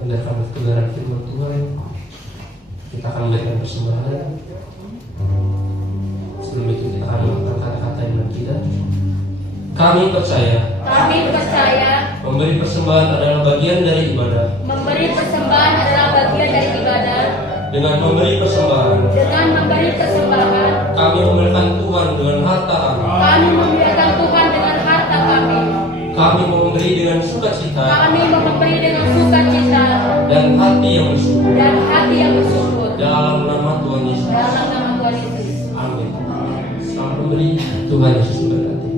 mendengarkan kebenaran firman Tuhan. Kita akan memberikan persembahan. Sebelum itu kita akan melakukan kata-kata iman kita. Kami percaya memberi persembahan adalah bagian dari ibadah. Dengan memberi persembahan kami memuliakan Tuhan dengan harta kami. Kami memberi dengan sukacita dan hati yang bersyukur. Dalam nama Tuhan Yesus. Amin. Selamat memberi. Tuhan Yesus memberkati.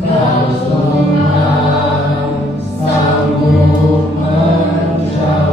Kau Tuhan sanggup menjauh.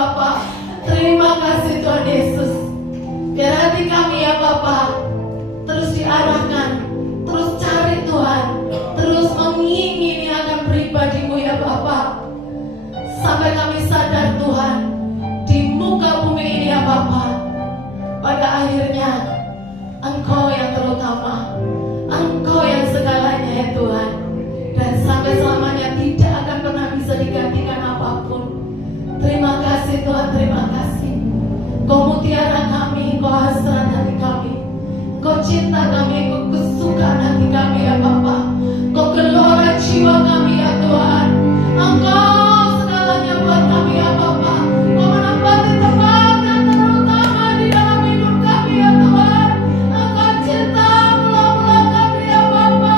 Bapa. Terima kasih Tuhan Yesus. Biar hati kami ya Bapa terus diarahkan, terus cari Tuhan, terus mengingini akan pribadi-Mu ya Bapa. Sampai kami sadar Tuhan, di muka bumi ini ya Bapa, pada akhirnya Engkau yang terutama, Engkau yang segalanya ya Tuhan. Dan sampai selamanya tidak akan pernah bisa digantikan apapun. Terima kasih Tuhan, terima kasih. Kau mutiara kami, Kau hasrat hati kami, Kau cinta kami, Kau kesukaan hati kami ya Bapa. Kau gelora jiwa kami ya Tuhan. Engkau segalanya buat kami ya Bapa. Kau menempati tempat yang terutama di dalam hidup kami ya Tuhan. Engkau cinta mula-mula kami ya Bapa.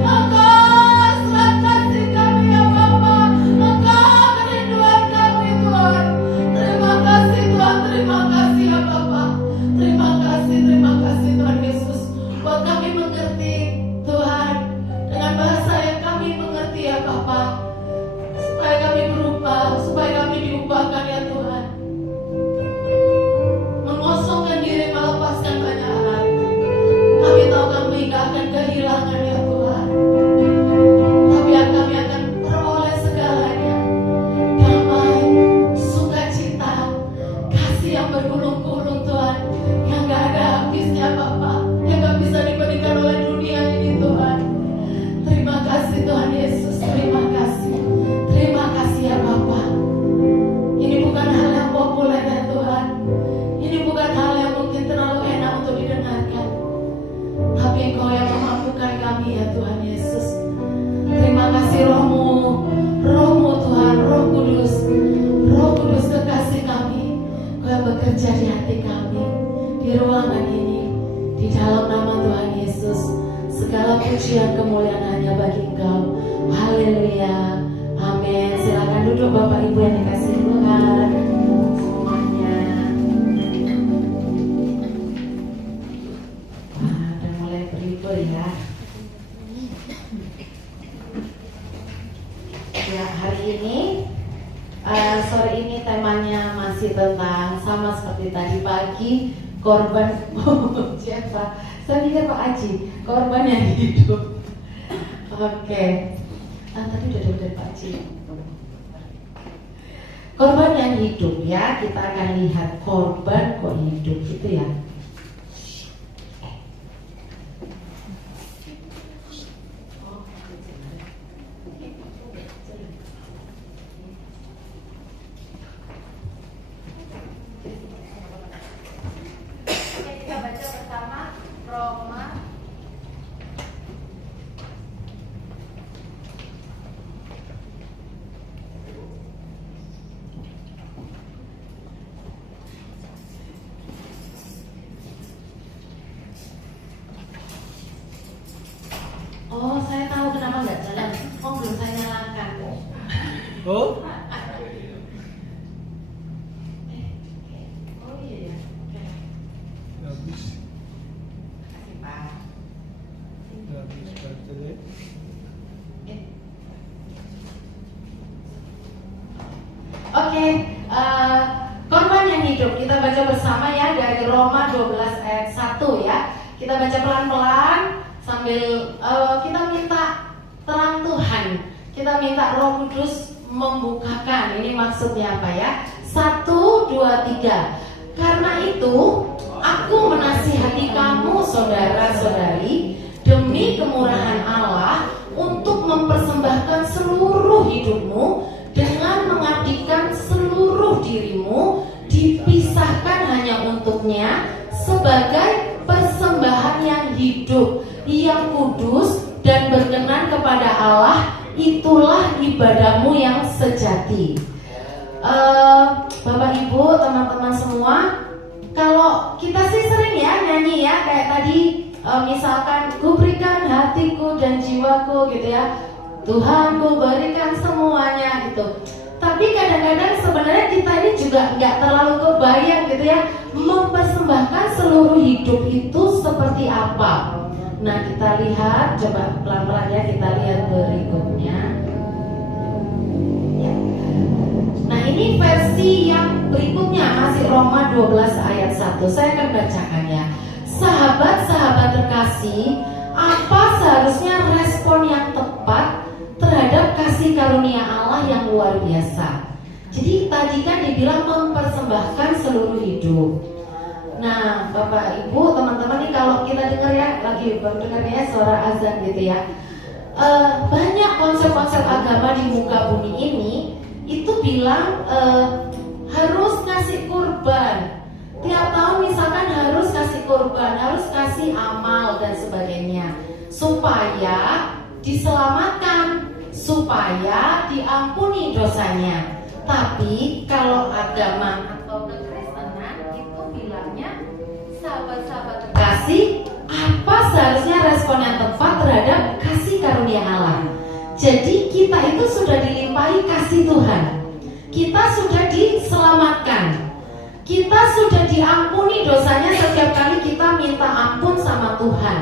Engkau hasrat kasih kami ya Bapa. Engkau kerinduan kami Tuhan. Terima kasih Tuhan, terima kasih ya Bapa. Terima kasih Tuhan Yesus. Buat kami mengerti Tuhan dengan bahasa yang kami mengerti ya Bapa. Supaya kami berubah, supaya kami diubahkan ya Tuhan. Mengosongkan diri, melepaskan banyak hal. Kami tahu kami gak akan kehilangan ya Tuhan. Tapi kami akan peroleh segalanya. Damai, sukacita, kasih yang bergulung-gulung Tuhan, yang gak ada habisnya Bapa, yang gak bisa diberikan oleh dunia ini Tuhan. Terima kasih Tuhan Yesus, terima kasih. Terima kasih ya Bapa. Ini bukan hal yang populer ya Tuhan. Ini bukan hal yang mungkin terlalu enak untuk didengarkan. Tapi Engkau yang memampukan kami ya Tuhan Yesus. Terima kasih Roh-Mu, Roh-Mu Tuhan, Roh Kudus kekasih kami. Kau yang bekerja di hati kami, di ruangan ini, di dalam nama Tuhan Yesus. Segala pujian kemuliaan hanya bagi Engkau. Haleluya. Amin. Silakan duduk Bapak Ibu yang dikasih Tuhan semuanya. Wah, udah mulai berlibur ya. Ya, hari ini sore ini temanya masih tentang sama seperti tadi pagi, korban. Siapa? Saya pikir Pak Aji, korban yang hidup. Oke. Tadi udah dari Pak Aji. Korban yang hidup ya, kita akan lihat korban kok hidup gitu ya. Oh, saya tahu kenapa nggak jalan. Oh, belum saya nyalakan. Oh? Oh iya. Oke. Habis, Kasih Pak. habis baterai. Oke, korban yang hidup kita baca bersama ya dari Roma 12 ayat 1 ya. Kita baca pelan-pelan sambil kita minta terang Tuhan. Kita minta Roh Kudus membukakan. Ini maksudnya apa ya? 1, 2, 3. Karena itu aku menasihati kamu saudara-saudari demi kemurahan Allah untuk mempersembahkan seluruh hidupmu dengan mengabdikan seluruh dirimu, dipisahkan hanya untuknya sebagai persembahan yang hidup, yang kudus dan berkenan kepada Allah. Itulah ibadahmu yang sejati. Bapak Ibu, teman-teman semua, kalau kita sih sering ya nyanyi ya kayak tadi, misalkan ku berikan hatiku dan jiwaku gitu ya, Tuhan ku berikan semuanya gitu. Tapi kadang-kadang sebenarnya kita ini juga nggak terlalu kebayang gitu ya, mempersembahkan seluruh hidup itu seperti apa. Nah kita lihat, coba pelan-pelan ya, kita lihat berikutnya. Nah ini versi yang berikutnya masih Roma 12 ayat 1. Saya akan bacakan ya. Sahabat-sahabat terkasih, apa seharusnya respon yang tepat terhadap kasih karunia Allah yang luar biasa? Jadi tadi kan dibilang mempersembahkan seluruh hidup. Nah, Bapak Ibu, teman-teman nih, kalau kita dengar ya, lagi baru dengarnya suara azan gitu ya. Banyak konsep-konsep agama di muka bumi ini itu bilang harus ngasih kurban. Tiap tahun misalkan harus kasih kurban, harus kasih amal dan sebagainya, supaya diselamatkan, supaya diampuni dosanya. Tapi kalau agama atau kekristenan itu bilangnya, sahabat-sahabat terkasih, apa seharusnya respon yang tepat terhadap kasih karunia Allah? Jadi kita itu sudah dilimpahi kasih Tuhan, kita sudah diselamatkan, kita sudah diampuni dosanya setiap kali kita minta ampun sama Tuhan.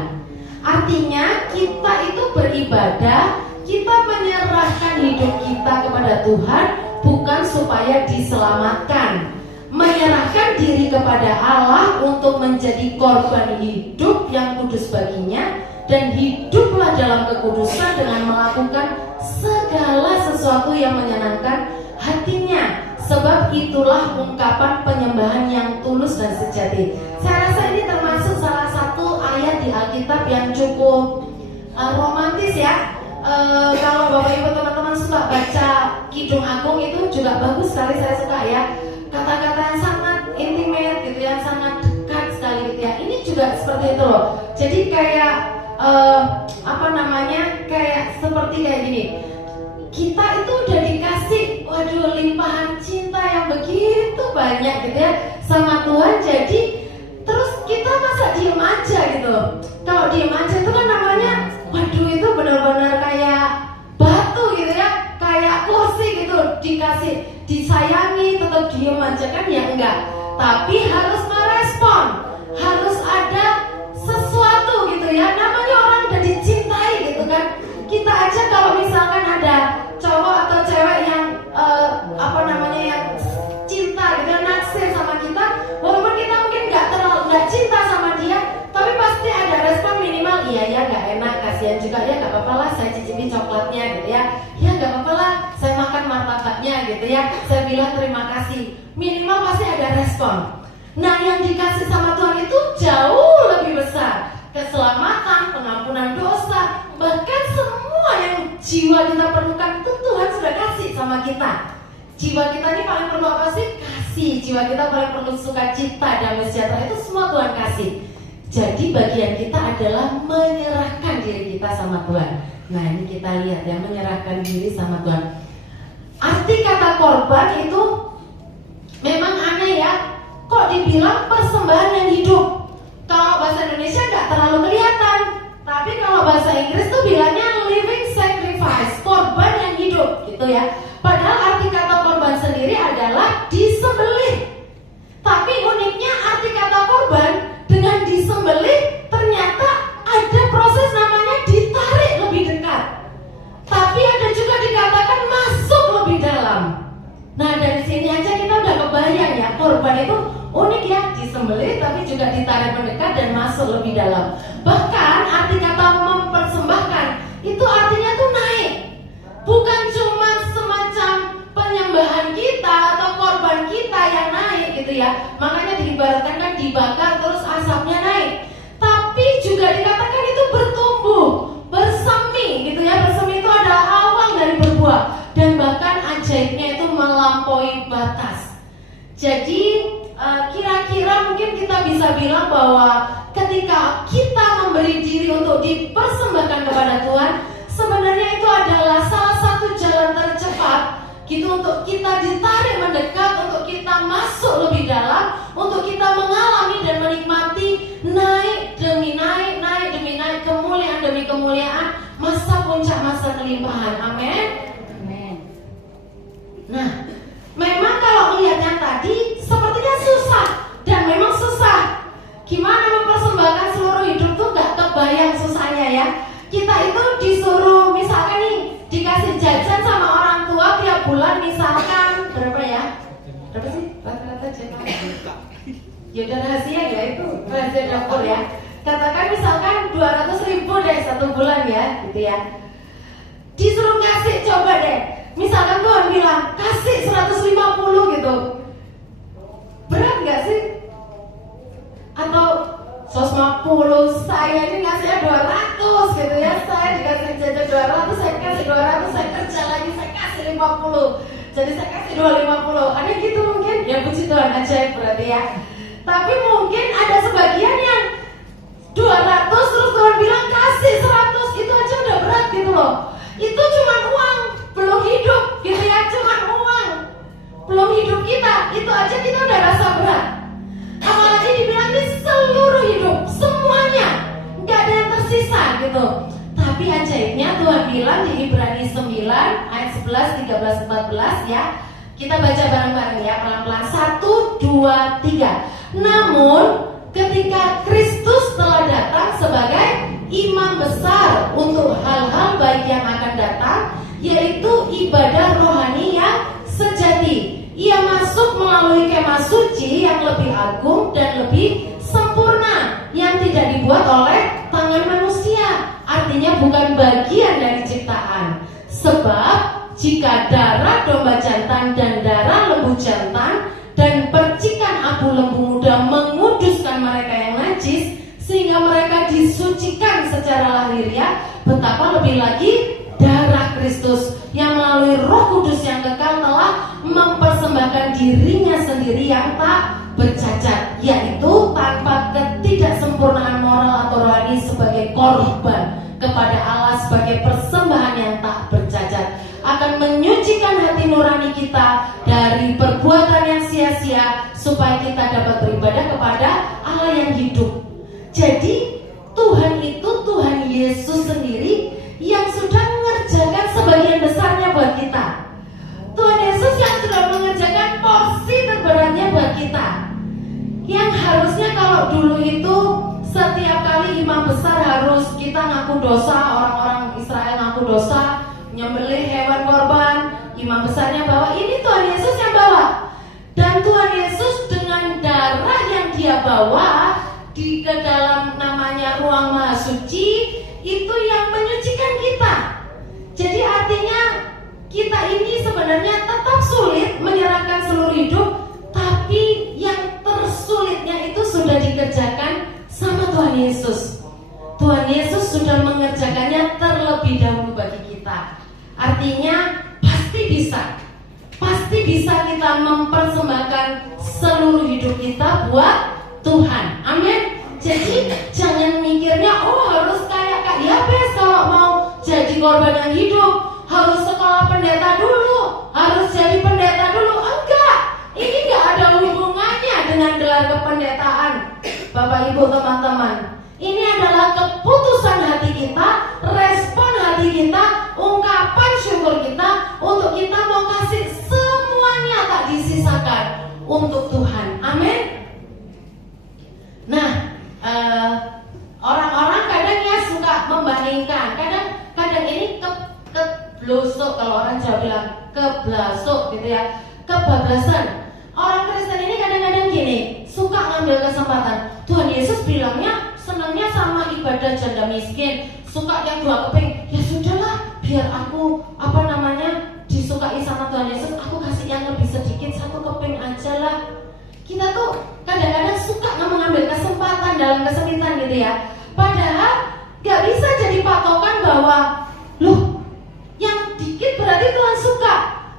Artinya kita itu beribadah, kita menyerahkan hidup kita kepada Tuhan, bukan supaya diselamatkan. Menyerahkan diri kepada Allah untuk menjadi korban hidup yang kudus baginya, dan hiduplah dalam kekudusan dengan melakukan segala sesuatu yang menyenangkan hatinya. Sebab itulah ungkapan penyembahan yang tulus dan sejati. Saya rasa ini termasuk salah satu ayat di Alkitab yang cukup romantis ya. Kalau Bapak Ibu teman-teman suka baca Kidung Agung, itu juga bagus sekali, saya suka ya. Kata-kata yang sangat intimate gitu, yang sangat dekat sekali gitu ya. Ini juga seperti itu loh. Jadi kayak kayak seperti kayak gini. Kita itu udah dikasih, waduh, limpahan cinta yang begitu banyak gitu ya sama Tuhan. Jadi terus kita masa diem aja gitu. Kalau diem aja itu kan namanya, waduh, itu benar-benar kayak batu gitu ya, kayak kursi gitu, dikasih, disayangi, tetap diem aja kan ya enggak. Tapi harus merespon, harus ada sesuatu gitu ya. Namanya orang udah dicintai gitu kan. Kita aja kalau misalkan ada cowok atau cewek yang yang cinta gitu, naksir sama kita, walaupun kita mungkin nggak cinta sama dia, tapi pasti ada respon minimal, iya ya, nggak enak, kasihan juga ya, nggak apa-apa lah saya cicipi coklatnya gitu ya, ya nggak apa-apa lah saya makan martabaknya gitu ya, saya bilang terima kasih, minimal pasti ada respon. Nah, yang dikasih sama Tuhan itu jauh lebih besar, keselamatan, pengampunan dosa, bahkan semua yang jiwa kita perlukan itu Tuhan sudah kasih sama kita. Jiwa kita ini paling perlu apa sih? Kasih. Jiwa kita paling perlu sukacita, damai sejahtera, itu semua Tuhan kasih. Jadi bagian kita adalah menyerahkan diri kita sama Tuhan. Nah, ini kita lihat ya, menyerahkan diri sama Tuhan. Arti kata korban itu memang aneh ya. Kok dibilang persembahan yang hidup? Kalau bahasa Indonesia nggak terlalu kelihatan, tapi kalau bahasa Inggris tuh bilangnya living sacrifice, korban yang hidup gitu ya. Padahal arti kata korban sendiri adalah disembelih. Tapi uniknya arti kata korban dengan disembelih ternyata ada proses namanya ditarik lebih dekat. Tapi ada juga dikatakan masuk lebih dalam. Nah, dari sini aja kita udah kebayang ya, korban itu unik ya, disembelih tapi juga ditarik mendekat dan masuk lebih dalam. Bahkan arti kata mempersembahkan itu artinya tuh naik. Bukan cuma semacam penyembahan kita atau korban kita yang naik gitu ya. Makanya diibaratkan kan dibakar terus asapnya naik. Tapi juga dikatakan itu bertumbuh, bersemi gitu ya. Bersemi itu adalah awal dari berbuah. Dan bahkan ajaibnya itu melampaui batas. Jadi kira-kira mungkin kita bisa bilang bahwa ketika kita memberi diri untuk dipersembahkan kepada Tuhan, sebenarnya itu adalah salah satu jalan tercepat gitu untuk kita ditarik mendekat, untuk kita masuk lebih dalam, untuk kita mengalami dan menikmati naik demi naik, naik demi naik, kemuliaan demi kemuliaan, masa puncak, masa kelimpahan. Amin. Nah, memang kalau melihatnya tadi sepertinya susah, dan memang susah. Gimana mempersembahkan seluruh hidup tuh gak kebayang susahnya ya. Kita itu disuruh misalkan nih dikasih jajan sama orang tua tiap bulan misalkan berapa ya? Berapa sih rata-rata cetak? Ya udah rahasia ya, itu rahasia dapur ya. Katakan misalkan 200.000 deh 1 bulan ya, gitu ya. Disuruh kasih, coba deh. Misalkan Tuhan bilang kasih 150 gitu. Berat gak sih? Atau 150, saya ini ngasihnya 200 gitu ya. Saya dikasih jajan 200, saya kasih 200, saya kerja lagi, saya kasih 50. Jadi saya kasih 250. Ada gitu mungkin? Ya puji Tuhan, ajaib berarti ya. Tapi mungkin ada sebagian yang 200 terus Tuhan bilang kasih 100, itu aja udah berat gitu loh. Itu cuma uang, belum hidup gitu ya, cuma uang, belum hidup kita, itu aja kita udah rasa berat. Apalagi dibilang ini seluruh hidup, semuanya, nggak ada yang tersisa gitu. Tapi ajaibnya Tuhan bilang di Ibrani 9 ayat 11, 13, 14 ya. Kita baca bareng-bareng ya, pelan-pelan. 1, 2, 3. Namun ketika Kristus telah datang sebagai imam besar untuk hal-hal baik yang akan datang, yaitu ibadah rohani yang sejati, ia masuk melalui kemah suci yang lebih agung dan lebih sempurna, yang tidak dibuat oleh tangan manusia, artinya bukan bagian dari ciptaan. Sebab jika darah domba jantan dan darah lembu jantan dan percikan abu lembu muda menguduskan mereka yang najis sehingga mereka disucikan secara lahiriah, betapa lebih lagi darah Kristus yang melalui Roh Kudus yang kekal telah mempersembahkan dirinya sendiri yang tak bercacat, yaitu tanpa ketidaksempurnaan moral atau rohani sebagai korban kepada Allah sebagai persembahan yang tak bercacat, akan menyucikan hati nurani kita dari perbuatan yang sia-sia supaya kita dapat beribadah kepada Allah yang hidup. Jadi Tuhan itu, Tuhan Yesus sendiri yang sudah mengerjakan sebagian besarnya buat kita. Tuhan Yesus yang sudah mengerjakan porsi terberatnya buat kita. Yang harusnya kalau dulu itu setiap kali imam besar harus kita ngaku dosa, orang-orang Israel ngaku dosa, nyembelih hewan korban, imam besarnya bawa, ini Tuhan Yesus yang bawa. Dan Tuhan Yesus dengan darah yang dia bawa di ke dalam namanya ruang maha suci, itu yang menyucikan kita. Jadi artinya kita ini sebenarnya tetap sulit menyerahkan seluruh hidup, tapi yang tersulitnya itu sudah dikerjakan sama Tuhan Yesus. Tuhan Yesus sudah mengerjakannya terlebih dahulu bagi kita. Artinya pasti bisa kita mempersembahkan seluruh hidup kita buat Tuhan. Amin. Jadi jangan mikirnya harus kayak Kak Yabes kalau mau jadi korban yang hidup, harus sekolah pendeta dulu, harus jadi pendeta dulu. Enggak, ini enggak ada hubungannya dengan gelar kependetaan, Bapak Ibu teman-teman. Ini adalah keputusan hati kita, respon hati kita, ungkapan syukur kita untuk kita mau kasih semuanya tak disisakan untuk Tuhan. Amin. Nah, orang-orang kadang ya suka membandingkan. Kadang ini keblosok, kalau orang Jawa bilang keblasok gitu ya, kebablasan. Orang Kristen ini kadang-kadang gini, suka ngambil kesempatan. Tuhan Yesus bilangnya senangnya sama ibadah janda miskin, suka yang 2 keping. Ya sudahlah, biar aku disukai sama Tuhan Yesus, aku kasih yang lebih sedikit, 1 keping aja lah. Kita tuh kadang-kadang suka mengambil kesempatan dalam kesempitan gitu ya. Padahal gak bisa jadi patokan bahwa loh, yang dikit berarti Tuhan suka.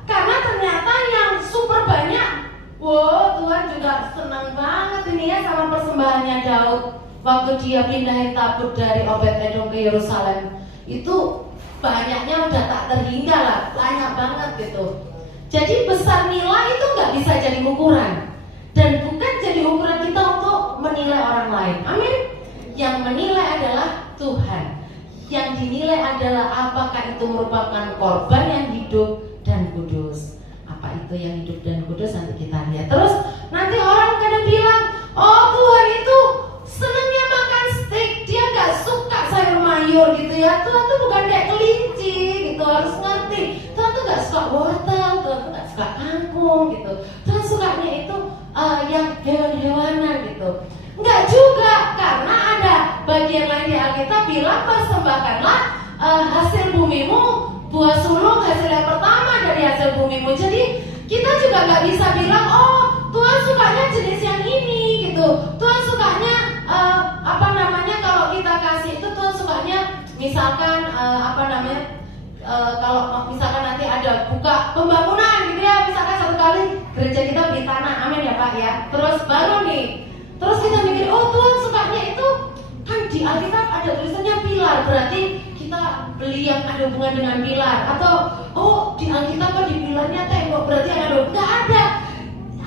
Karena ternyata yang super banyak, wow, Tuhan juga senang banget ini ya sama persembahannya Daud. Waktu dia pindahin tabut dari Obed-Edom ke Yerusalem, itu banyaknya udah tak terhingga lah, banyak banget gitu. Jadi besar nilai itu gak bisa jadi ukuran, dan bukan jadi ukuran kita untuk menilai orang lain. Amin. Yang menilai adalah Tuhan. Yang dinilai adalah apakah itu merupakan korban yang hidup dan kudus. Apa itu yang hidup dan kudus, nanti kita lihat. Terus nanti orang kadang bilang, oh Tuhan itu senangnya makan steak, dia gak suka sayur mayur gitu ya. Tuhan tuh bukan kayak kelinci gitu, harus ngerti. Tuhan tuh gak suka wortel, Tuhan tuh gak suka kangkung gitu. Tuhan suka persembahkanlah hasil bumimu, buah sulung hasil yang pertama dari hasil bumimu. Jadi kita juga nggak bisa bilang, oh Tuhan sukanya jenis yang ini gitu. Tuhan sukanya kalau kita kasih itu Tuhan sukanya misalkan kalau misalkan nanti ada buka pembangunan gitu ya, misalkan satu kali gereja kita beli tanah, amin ya Pak ya. Terus baru nih, terus kita mikir, oh Tuhan sukanya itu kan di Alkitab ada tulisannya pilar, berarti kita beli yang ada hubungan dengan pilar. Atau oh di Alkitab kan di pilarnya tembok, berarti ada. Nggak ada.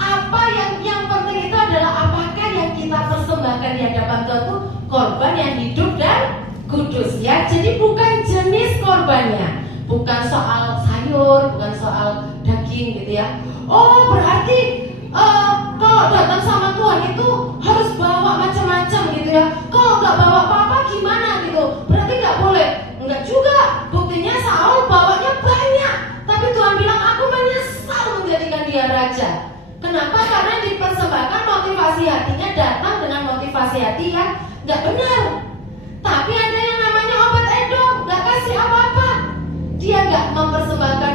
Apa yang penting itu adalah apakah yang kita persembahkan di hadapan Tuhan itu korban yang hidup dan kudus ya. Jadi bukan jenis korbannya, bukan soal sayur, bukan soal daging gitu ya. Oh berarti kalau datang sama Tuhan itu harus bawa macam-macam gitu ya. Kalau nggak bawa apa-apa gimana gitu? Berarti nggak boleh. Enggak juga. Buktinya Saul bawanya banyak, tapi Tuhan bilang aku menyesal menjadikan dia raja. Kenapa? Karena dipersembahkan motivasi hatinya datang dengan motivasi hati yang nggak benar. Tapi ada yang namanya Obed Edom, nggak kasih apa-apa. Dia nggak mempersembahkan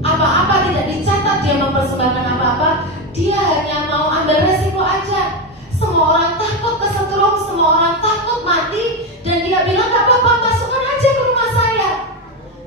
apa-apa, tidak dicatat dia mempersembahkan apa-apa. Dia hanya mau ambil resiko aja. Semua orang takut kesetrum, semua orang takut mati, dan dia bilang nggak apa-apa, masukkan aja ke rumah saya.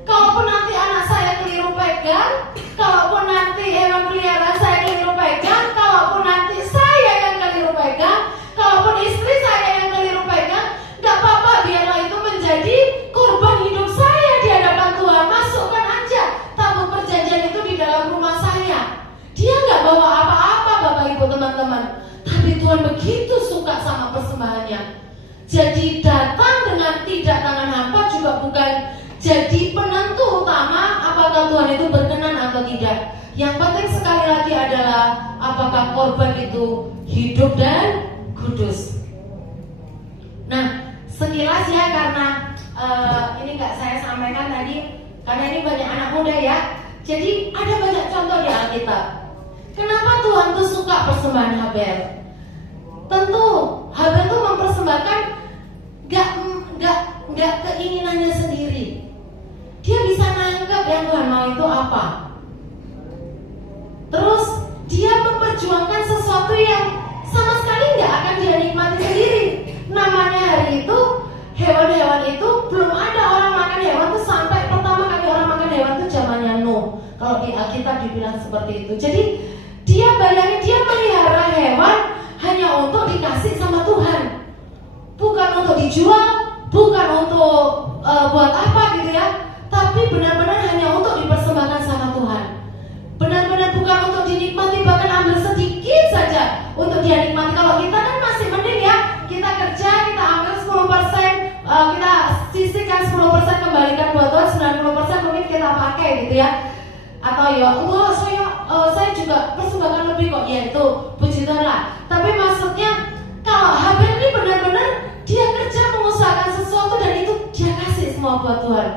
Kalaupun nanti anak saya keliru pegang, kalaupun nanti hewan peliharaan saya keliru pegang, kalaupun nanti saya yang keliru pegang, kalaupun istri saya yang keliru pegang, nggak apa-apa, biarlah itu menjadi korban hidup saya di hadapan Tuhan. Masukkan aja tabut perjanjian itu di dalam rumah saya. Dia nggak bawa apa-apa Bapak Ibu teman-teman, tapi Tuhan begitu suka sama persembahannya. Jadi datang dengan tidak tangan hampa juga bukan jadi penentu utama apakah Tuhan itu berkenan atau tidak. Yang penting sekali lagi adalah apakah korban itu hidup dan kudus. Nah, sekilas ya, karena ini nggak saya sampaikan tadi, karena ini banyak anak muda ya. Jadi ada banyak contoh di Alkitab. Kenapa Tuhan tuh suka persembahan Habel? Tentu Habel tuh mempersembahkan nggak keinginannya sendiri. Dia bisa nangkep yang Tuhan mau itu apa. Terus dia memperjuangkan sesuatu yang sama sekali nggak akan dia nikmati sendiri. Namanya hari itu hewan-hewan itu belum ada orang makan hewan tuh sampai pertama kali orang makan hewan tuh zamannya Nuh. Kalau di Alkitab dibilang seperti itu. Jadi dia bayangin dia melihara hewan hanya untuk dikasih sama Tuhan, bukan untuk dijual, bukan untuk buat apa gitu ya. Tapi benar-benar hanya untuk dipersembahkan sama Tuhan. Benar-benar bukan untuk dinikmati, bahkan ambil sedikit saja untuk dia nikmati. Kalau kita kan masih mending ya, kita kerja, kita ambil 10%, kita sisihkan 10%, kembalikan buat Tuhan, 90% mungkin kita pakai gitu ya. Atau ya, wah saya juga persembahkan lebih kok, ya itu puji Tuhan lah. Tapi maksudnya kalau Habel ini benar-benar dia kerja mengusahakan sesuatu dan itu dia kasih semua buat Tuhan.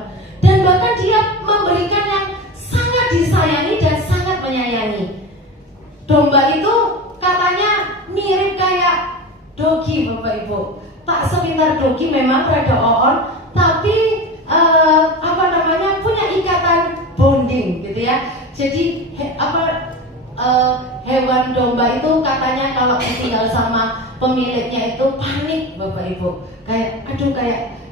Dan bahkan dia memberikan yang sangat disayangi dan sangat menyayangi. Domba itu katanya mirip kayak dogi Bapak Ibu. Tak sepintar dogi memang rada oon, tapi punya ikatan bonding gitu ya. Jadi hewan domba itu katanya kalau tinggal sama pemiliknya itu panik Bapak Ibu.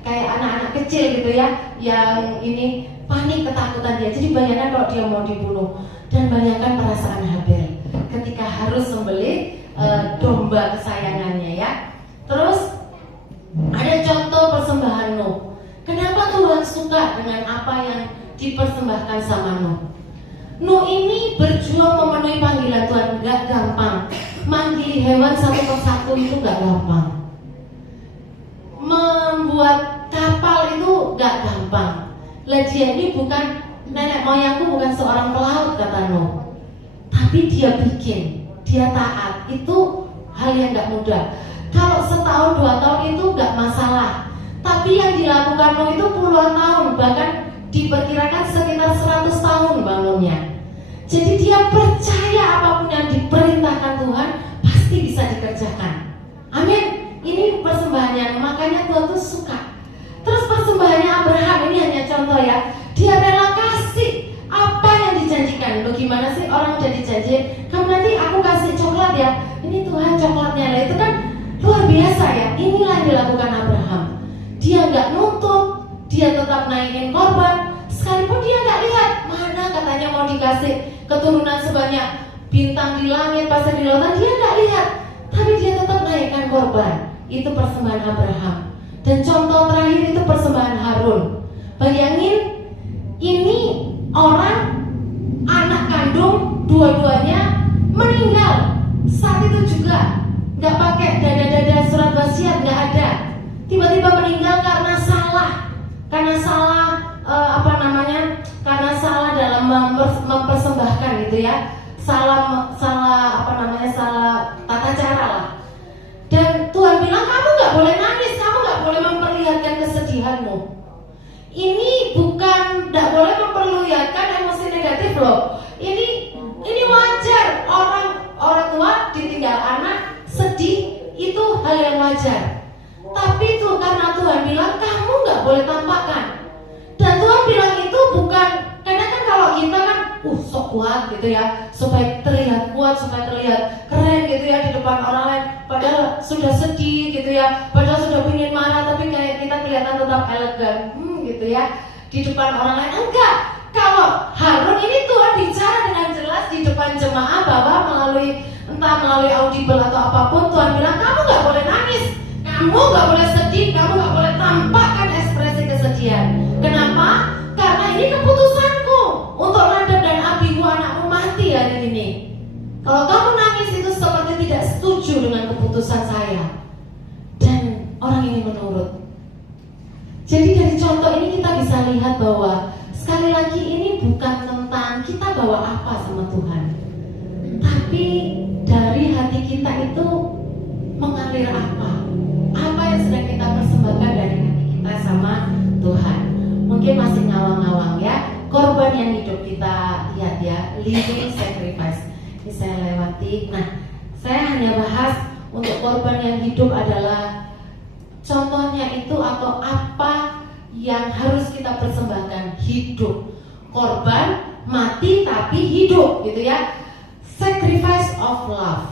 Kayak anak-anak kecil gitu ya, yang ini panik ketakutan dia. Jadi bayangkan kalau dia mau dibunuh. Dan bayangkan perasaan Habel ketika harus sembelih domba kesayangannya ya. Terus ada contoh persembahan Nuh. Kenapa Tuhan suka dengan apa yang dipersembahkan sama Nuh? Nuh ini berjuang memenuhi panggilan Tuhan, gak gampang. Manggil hewan satu persatu itu gak gampang. Membuat kapal itu gak gampang. Lah dia ini bukan, nenek moyangku bukan seorang pelaut kata Nuh, tapi dia bikin, dia taat. Itu hal yang gak mudah. Kalau setahun 2 tahun itu gak masalah, tapi yang dilakukan Nuh itu puluhan tahun, bahkan diperkirakan sekitar 100 tahun bangunnya. Jadi dia percaya apapun yang diperintahkan Tuhan pasti bisa dikerjakan. Amin. Ini persembahannya, makanya Tuhan tuh suka. Terus gimana sih orang udah dijanji, kamu nanti aku kasih coklat ya, ini Tuhan coklatnya. Nah itu kan luar biasa ya. Inilah yang dilakukan Abraham. Dia nggak nuntut, dia tetap naikin korban, sekalipun dia nggak lihat mana katanya mau dikasih keturunan sebanyak bintang di langit, pasir di lautan, dia nggak lihat, tapi dia tetap naikkan korban. Itu persembahan Abraham. Dan contoh terakhir itu persembahan Harun. Bayangin, ini orang anak kandung dua-duanya meninggal saat itu juga, nggak pakai dada-dada surat wasiat, nggak ada. Tiba-tiba meninggal karena salah karena salah dalam mempersembahkan gitu ya, salah tata cara lah. Dan Tuhan bilang kamu nggak boleh nangis, kamu nggak boleh memperlihatkan kesedihanmu. Ini bukan nggak boleh memperlihatkan emosi negatif loh. Ini wajar, orang tua ditinggal anak sedih, itu hal yang wajar. Tapi itu karena Tuhan bilang kamu nggak boleh tampakkan. Dan Tuhan bilang itu bukan karena kan kalau kita kan sok kuat gitu ya, supaya terlihat kuat, supaya terlihat keren gitu ya di depan orang lain, padahal sudah sedih gitu ya, padahal sudah ingin marah, tapi kayak kita kelihatan tetap elegan gitu ya di depan orang lain. Enggak, kalau Harun ini Tuhan bicara dengan jelas di depan jemaah bahwa melalui audible atau apapun, Tuhan bilang kamu nggak boleh nangis, kamu nggak boleh sedih, kamu nggak boleh tampakkan ekspresi kesedihan. Kenapa? Karena ini keputusanku untuk Nadab dan Abihu anakmu mati hari ini. Kalau kamu nangis itu seperti tidak setuju dengan keputusan saya. Dan orang ini menurut. Jadi dari contoh ini kita bisa lihat bahwa sekali lagi ini bukan tentang kita bawa apa sama Tuhan, tapi dari hati kita itu mengalir apa yang sedang kita persembahkan dari hati kita sama Tuhan. Mungkin masih ngawang-ngawang ya, korban yang hidup kita lihat ya, living sacrifice. Ini saya lewati. Nah, saya hanya bahas untuk korban yang hidup adalah contohnya itu atau apa yang harus kita persembahkan. Hidup, korban, mati tapi hidup gitu ya. Sacrifice of love,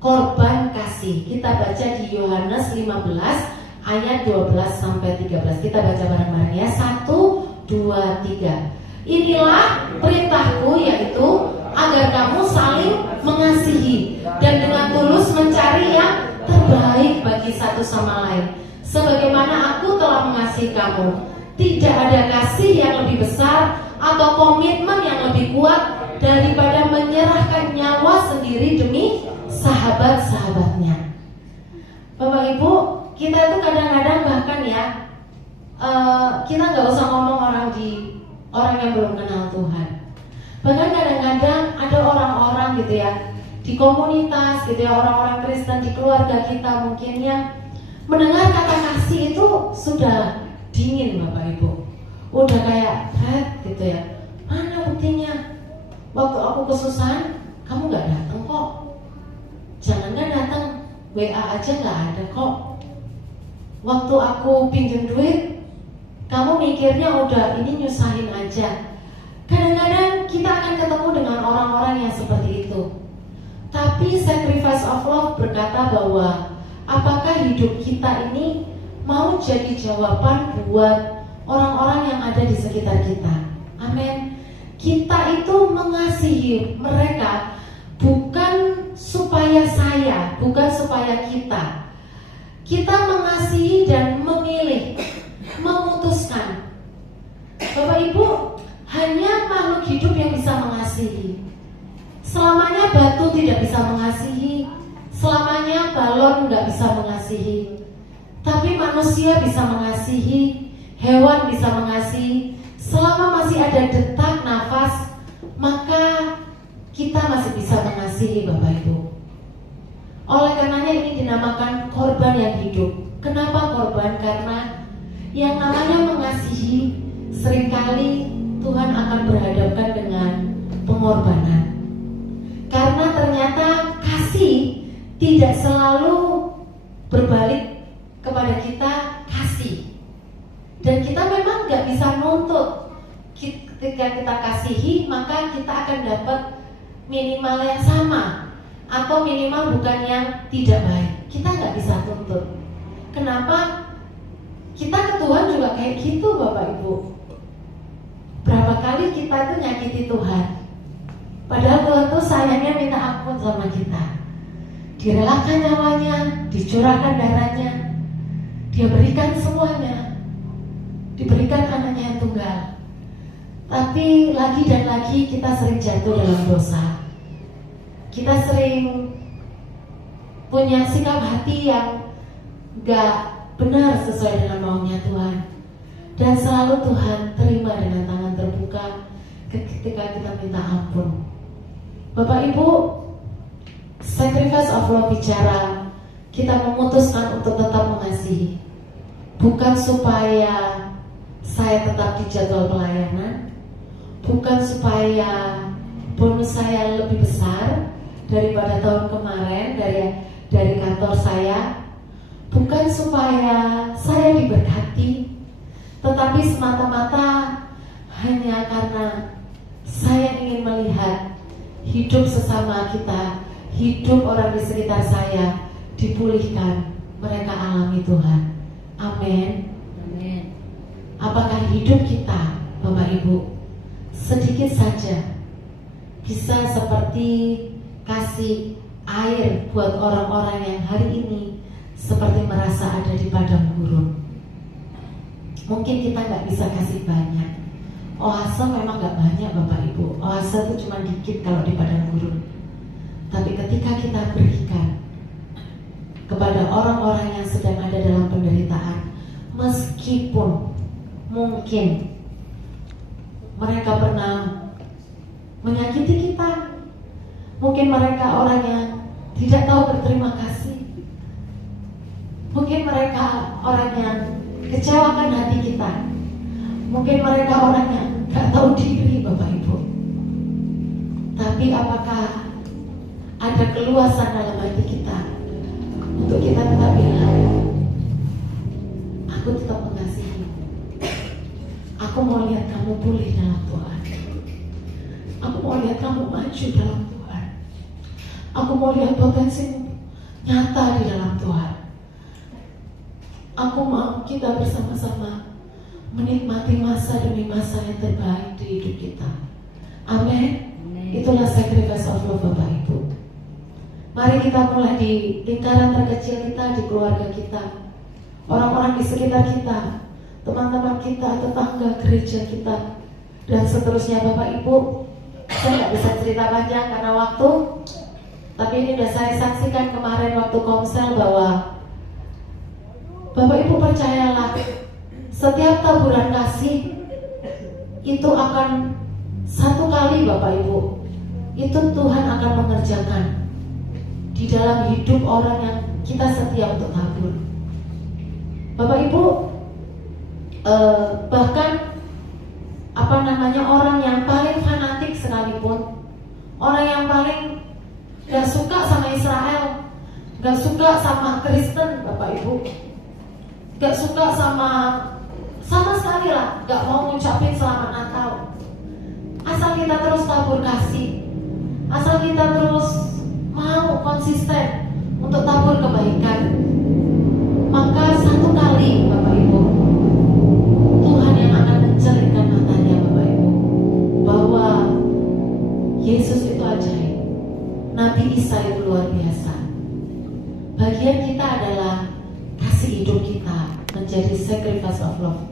korban kasih. Kita baca di Yohanes 15 ayat 12 sampai 13. Kita baca bareng-bareng ya. 1, 2, 3. Inilah perintahku, yaitu agar kamu saling mengasihi dan dengan tulus mencari yang terbaik bagi satu sama lain. Sebagaimana aku telah mengasihi kamu, tidak ada kasih yang lebih besar atau komitmen yang lebih kuat daripada menyerahkan nyawa sendiri demi sahabat-sahabatnya. Bapak Ibu, kita itu kadang-kadang bahkan ya, kita nggak usah ngomong orang yang belum kenal Tuhan. Bahkan kadang-kadang ada orang-orang gitu ya di komunitas gitu ya, orang-orang Kristen di keluarga kita mungkin yang mendengar kata kasih itu sudah dingin Bapak Ibu, udah kayak gitu ya. Mana buktinya? Waktu aku kesusahan, kamu nggak datang kok. Jangankan datang, WA aja nggak ada kok. Waktu aku pinjam duit, kamu mikirnya udah ini nyusahin aja. Kadang-kadang kita akan ketemu dengan orang-orang yang seperti itu. Tapi sacrifice of love berkata bahwa apakah hidup kita ini mau jadi jawaban buat orang-orang yang ada di sekitar kita. Amin. Kita itu mengasihi mereka bukan supaya saya, bukan supaya kita. Kita mengasihi dan memilih, memutuskan. Bapak Ibu, hanya makhluk hidup yang bisa mengasihi. Selamanya batu tidak bisa mengasihi, selamanya balon nggak bisa mengasihi. Tapi manusia bisa mengasihi, hewan bisa mengasihi. Selama masih ada detak nafas, maka kita masih bisa mengasihi Bapak Ibu. Oleh karenanya ini dinamakan korban yang hidup. Kenapa korban? Karena yang namanya mengasihi seringkali Tuhan akan berhadapkan dengan pengorbanan. Karena ternyata kasih tidak selalu berbalik kepada kita kasih. Dan kita memang gak bisa nuntut ketika kita kasihi, maka kita akan dapat minimal yang sama, atau minimal bukan yang tidak baik. Kita nggak bisa tuntut. Kenapa? Kita ke Tuhan juga kayak gitu Bapak Ibu. Berapa kali kita itu nyakiti Tuhan, padahal Tuhan tuh sayangnya minta ampun sama kita. Direlakan nyawanya, dicurahkan darahnya, Dia berikan semuanya, diberikan anaknya yang tunggal. Tapi lagi dan lagi kita sering jatuh dalam dosa. Kita sering punya sikap hati yang gak benar sesuai dengan maunya Tuhan. Dan selalu Tuhan terima dengan tangan terbuka ketika kita minta ampun. Bapak Ibu, sacrifice of love bicara kita memutuskan untuk tetap mengasihi. Bukan supaya saya tetap di jadwal pelayanan, bukan supaya bonus saya lebih besar daripada tahun kemarin dari kantor saya, bukan supaya saya diberkati, tetapi semata-mata hanya karena saya ingin melihat hidup sesama kita, hidup orang di sekitar saya dipulihkan, mereka alami Tuhan. Amin. Amin. Apakah hidup kita, Bapak Ibu, sedikit saja bisa seperti kasih air buat orang-orang yang hari ini seperti merasa ada di padang gurun? Mungkin kita nggak bisa kasih banyak. Oase memang nggak banyak Bapak Ibu. Oase itu cuma dikit kalau di padang gurun. Tapi ketika kita berikan kepada orang-orang yang sedang ada dalam penderitaan, meskipun mungkin mereka pernah menyakiti kita, mungkin mereka orang yang tidak tahu berterima kasih, mungkin mereka orang yang kecewakan hati kita, mungkin mereka orang yang gak tahu diri Bapak Ibu. Tapi apakah ada keluasan dalam hati kita untuk kita tetap bilang, aku tetap mengasihi, aku mau lihat kamu pulih dalam Tuhan, aku mau lihat kamu maju dalam Tuhan, aku mau lihat potensimu nyata di dalam Tuhan. Aku mau kita bersama-sama menikmati masa demi masa yang terbaik di hidup kita. Amin. Itulah sacrifice of love Bapak Ibu. Mari kita mulai di lingkaran terkecil kita, di keluarga kita, orang-orang di sekitar kita, teman-teman kita, tetangga, gereja kita, dan seterusnya Bapak Ibu. Saya nggak bisa cerita panjang karena waktu, tapi ini sudah saya saksikan kemarin waktu komsel bahwa Bapak Ibu percayalah, setiap taburan kasih itu akan satu kali Bapak Ibu, itu Tuhan akan mengerjakan di dalam hidup orang yang kita setia untuk tabur. Bapak Ibu, bahkan orang yang paling fanatik sekalipun, orang yang paling gak suka sama Israel, gak suka sama Kristen Bapak Ibu, gak suka sama sekali lah, gak mau ngucapin selamat Natal, asal kita terus tabur kasih, asal kita terus mau konsisten untuk tabur kebaikan, maka satu kali Bapak Ibu, Tuhan yang akan mencerahkan matanya Bapak Ibu, bahwa Yesus itu ajaib, Nabi Isa itu luar biasa. Bagian kita adalah kasih hidup kita menjadi sacrifice of love,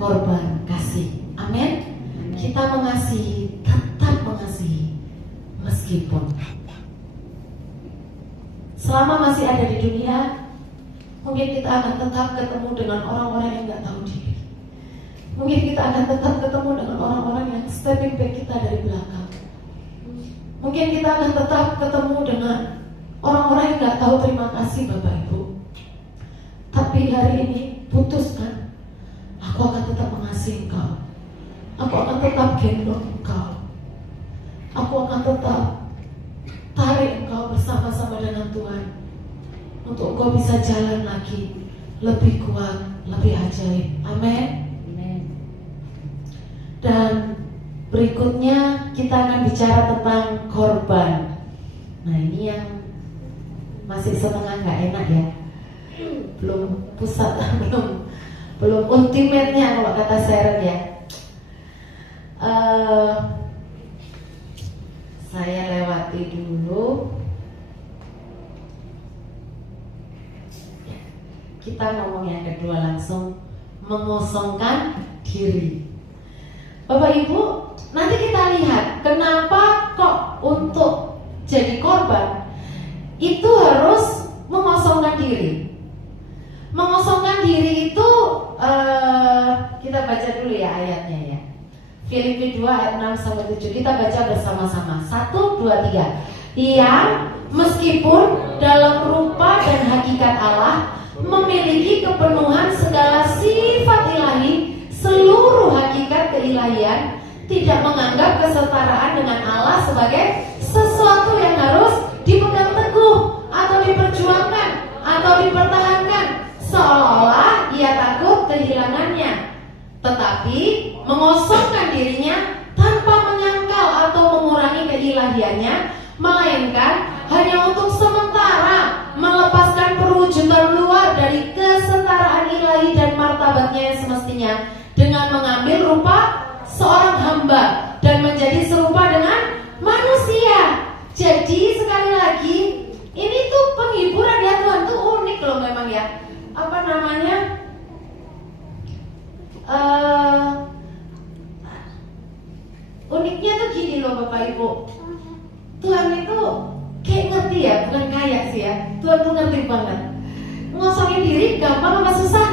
korban kasih. Amin. Kita mengasihi, tetap mengasihi meskipun selama masih ada di dunia, mungkin kita akan tetap ketemu dengan orang-orang yang gak tahu diri. Mungkin kita akan tetap ketemu dengan orang-orang yang stepping back kita dari belakang. Mungkin kita akan tetap ketemu dengan orang-orang yang gak tahu terima kasih Bapak Ibu. Tapi hari ini putuskan, aku akan tetap mengasihi engkau, aku akan tetap gendong engkau, aku akan tetap tarik engkau bersama-sama dengan Tuhan, untuk engkau bisa jalan lagi lebih kuat, lebih ajaib. Amin. Dan berikutnya kita akan bicara tentang korban. Nah, ini yang masih setengah nggak enak ya, belum pusat, belum ultimate-nya kalau kata Sharon ya. Saya lewati dulu. Kita ngomong yang kedua langsung, mengosongkan diri. Bapak Ibu, nanti kita lihat kenapa kok untuk jadi korban itu harus mengosongkan diri. Mengosongkan diri itu kita baca dulu ya ayatnya ya. Filipi 2 ayat 6-7 kita baca bersama-sama. 1, 2, 3. Yang meskipun dalam rupa dan hakikat Allah memiliki kepenuhan segala sifat ilahi, seluruh hakikat keilahian, tidak menganggap kesetaraan dengan Allah sebagai sesuatu yang harus dipegang teguh atau diperjuangkan atau dipertahankan, seolah-olah ia takut kehilangannya, tetapi mengosongkan dirinya tanpa menyangkal atau mengurangi keilahiannya, melainkan hanya untuk sementara melepaskan perwujudan luar dari kesetaraan ilahi dan martabatnya yang semestinya dengan mengambil rupa seorang hamba dan menjadi serupa dengan manusia. Jadi sekali lagi, ini tuh penghiburan ya Tuhan, tuh unik loh memang ya. Apa namanya? Uniknya tuh gini loh Bapak Ibu, Tuhan itu kayak ngerti ya, bukan kayak sih ya. Tuhan tuh ngerti banget. Ngosongin diri gampang apa susah?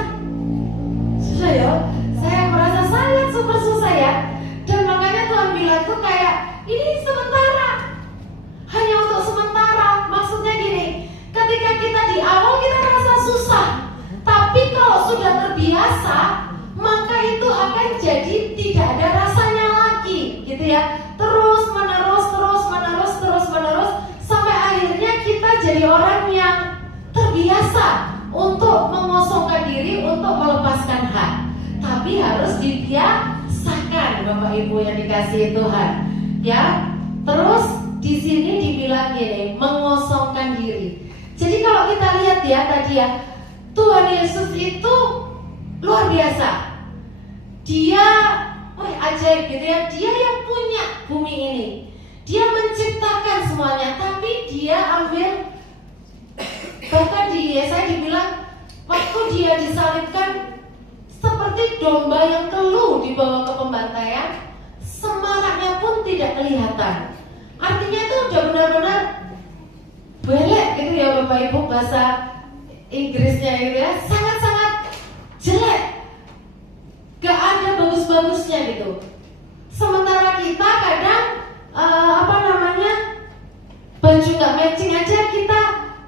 Susah ya. Saya merasa sangat super susah ya. Dan makanya Tuhan bilang tuh kayak ini sementara, hanya untuk sementara. Maksudnya gini, ketika kita di awal kita rasa susah, tapi kalau sudah terbiasa, maka itu akan jadi tidak ada rasanya lagi, gitu ya. Terus menerus, sampai akhirnya kita jadi orang yang terbiasa untuk mengosongkan diri, untuk melepaskan hak. Tapi harus dibiasakan, Bapak Ibu yang dikasihi Tuhan, ya. Terus di sini dibilang gini, mengosongkan diri. Jadi kalau kita lihat ya tadi ya, Tuhan Yesus itu luar biasa. Dia ajaib gitu ya. Dia yang punya bumi ini. Dia menciptakan semuanya, tapi dia ambil, bahkan di Yesaya dibilang waktu dia disalibkan seperti domba yang keluh dibawa ke pembantaian, semaraknya pun tidak kelihatan. Artinya itu udah benar-benar belek gitu ya Bapak Ibu, bahasa Inggrisnya gitu ya, sangat-sangat jelek, gak ada bagus-bagusnya gitu. Sementara kita kadang baju gak matching aja kita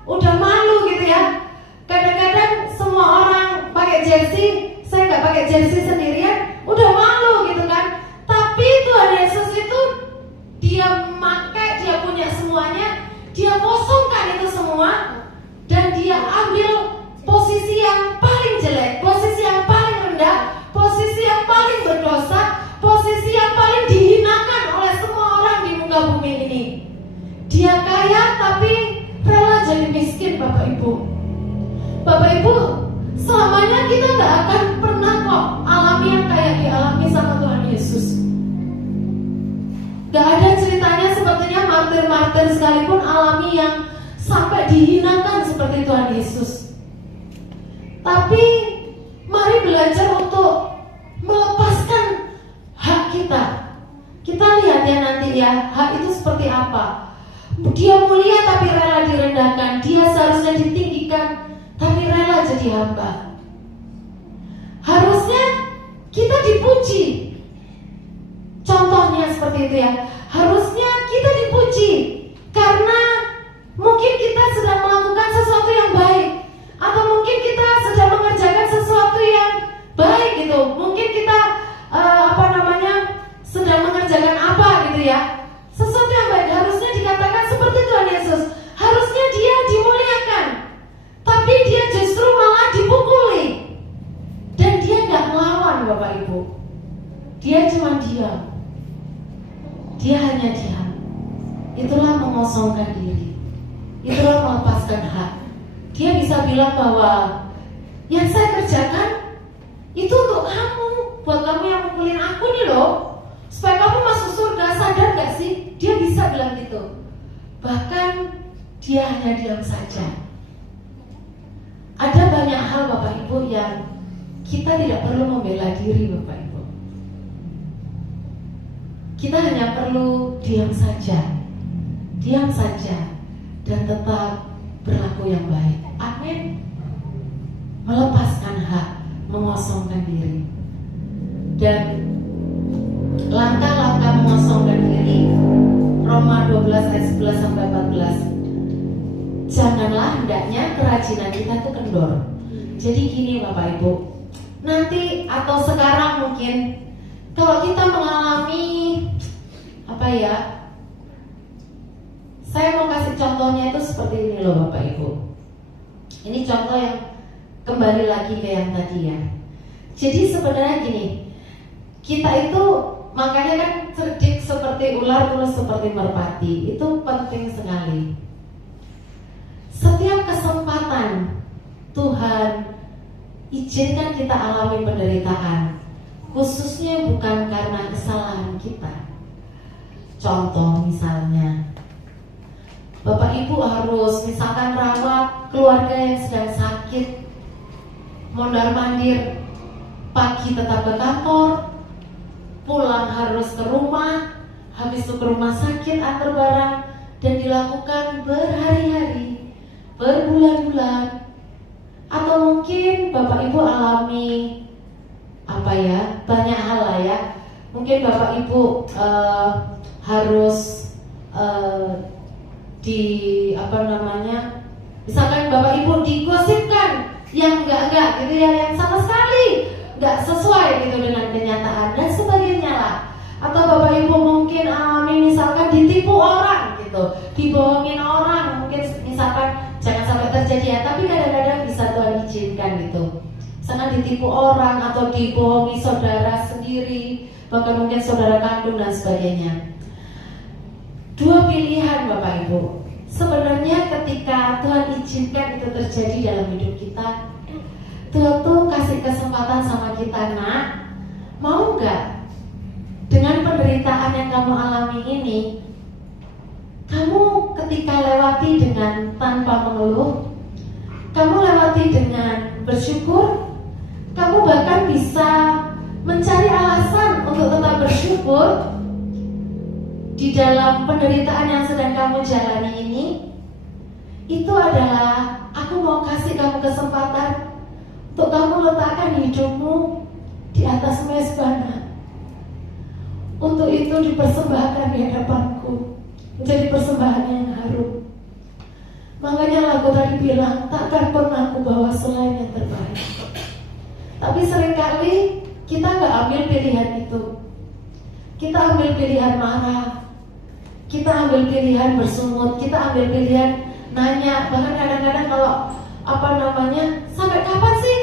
udah malu gitu ya. Kadang-kadang semua orang pakai jersey, saya gak pakai jersey sendirian, udah malu gitu kan. Tapi Tuhan Yesus itu dia pakai, dia punya semuanya, dia kosongkan itu semua, dan dia ambil posisi yang paling jelek, posisi yang paling rendah, posisi yang paling berdosa, posisi yang paling dihinakan oleh semua orang di muka bumi ini. Dia kaya tapi rela jadi miskin, Bapak Ibu. Bapak Ibu, selamanya kita gak akan pernah kok alami yang kayak dialami sama Tuhan Yesus. Gak ada ceritanya sepertinya martir-martir sekalipun alami yang sampai dihinakan seperti Tuhan Yesus. Tapi mari belajar untuk melepaskan hak kita. Kita lihat ya nanti ya, hak itu seperti apa. Dia mulia tapi rela direndahkan. Dia seharusnya ditinggikan tapi rela jadi hamba. Harusnya kita dipuji. Contohnya seperti itu ya. Harusnya kita dipuji karena mungkin kita sedang melakukan sesuatu yang baik, atau mungkin kita sedang mengerjakan sesuatu yang baik gitu. Mungkin kita sedang mengerjakan apa gitu ya, sesuatu yang baik. Harusnya dikatakan seperti Tuhan Yesus. Harusnya dia dimuliakan, tapi dia justru malah dipukuli. Dan dia gak melawan, Bapak Ibu. Dia cuma diam. Dia hanya diam. Itulah mengosongkan diri. Itulah melepaskan hak. Dia bisa bilang bahwa yang saya kerjakan itu untuk kamu, buat kamu yang mukulin aku nih loh, supaya kamu masuk surga. Sadar gak sih? Dia bisa bilang gitu. Bahkan dia hanya diam saja. Ada banyak hal Bapak Ibu yang kita tidak perlu membela diri Bapak Ibu. Kita hanya perlu diam saja. Diam saja dan tetap berlaku yang baik. Amin. Melepaskan hak, mengosongkan diri. Dan langkah-langkah mengosongkan diri, Roma 12 ayat 11 sampai 14. Janganlah hendaknya kerajinan kita itu kendor. Jadi gini Bapak Ibu, nanti atau sekarang mungkin kalau kita mengalami saya mau kasih contohnya itu seperti ini loh Bapak Ibu. Ini contoh yang kembali lagi ke yang tadi ya. Jadi sebenarnya gini, kita itu makanya kan cerdik seperti ular, tulus seperti merpati. Itu penting sekali. Setiap kesempatan Tuhan izinkan kita alami penderitaan, khususnya bukan karena kesalahan kita. Contoh misalnya, Bapak Ibu harus misalkan rawat keluarga yang sedang sakit, mondar-mandir, pagi tetap ke kantor, pulang harus ke rumah, habis itu ke rumah sakit antar barang, dan dilakukan berhari-hari, berbulan-bulan. Atau mungkin Bapak Ibu alami banyak hal lah ya. Mungkin Bapak Ibu harus misalkan Bapak Ibu digosipkan yang enggak gitu ya, yang sama sekali enggak sesuai gitu dengan kenyataan dan sebagainya lah. Atau Bapak Ibu mungkin alami misalkan ditipu orang gitu, dibohongin orang, mungkin misalkan jangan sampai terjadi ya, tapi kadang-kadang bisa Tuhan izinkan gitu. Misalkan ditipu orang atau dibohongi saudara sendiri, bahkan mungkin saudara kandung dan sebagainya. Dua pilihan Bapak Ibu. Sebenarnya ketika Tuhan izinkan itu terjadi dalam hidup kita, Tuhan tuh kasih kesempatan sama kita, nak, mau gak dengan penderitaan yang kamu alami ini, kamu ketika lewati dengan tanpa mengeluh, kamu lewati dengan bersyukur, kamu bahkan bisa mencari alasan untuk tetap bersyukur di dalam penderitaan yang sedang kamu jalani ini. Itu adalah aku mau kasih kamu kesempatan untuk kamu letakkan hidupmu di atas mezbah. Untuk itu dipersembahkan di hadapanku, menjadi persembahan yang harum. Makanya lagu tadi bilang, takkan pernah aku bawa selain yang terbaik. Tapi seringkali kita gak ambil pilihan itu. Kita ambil pilihan marah, kita ambil pilihan bersungut, kita ambil pilihan nanya. Bahkan kadang-kadang kalau sampai kapan sih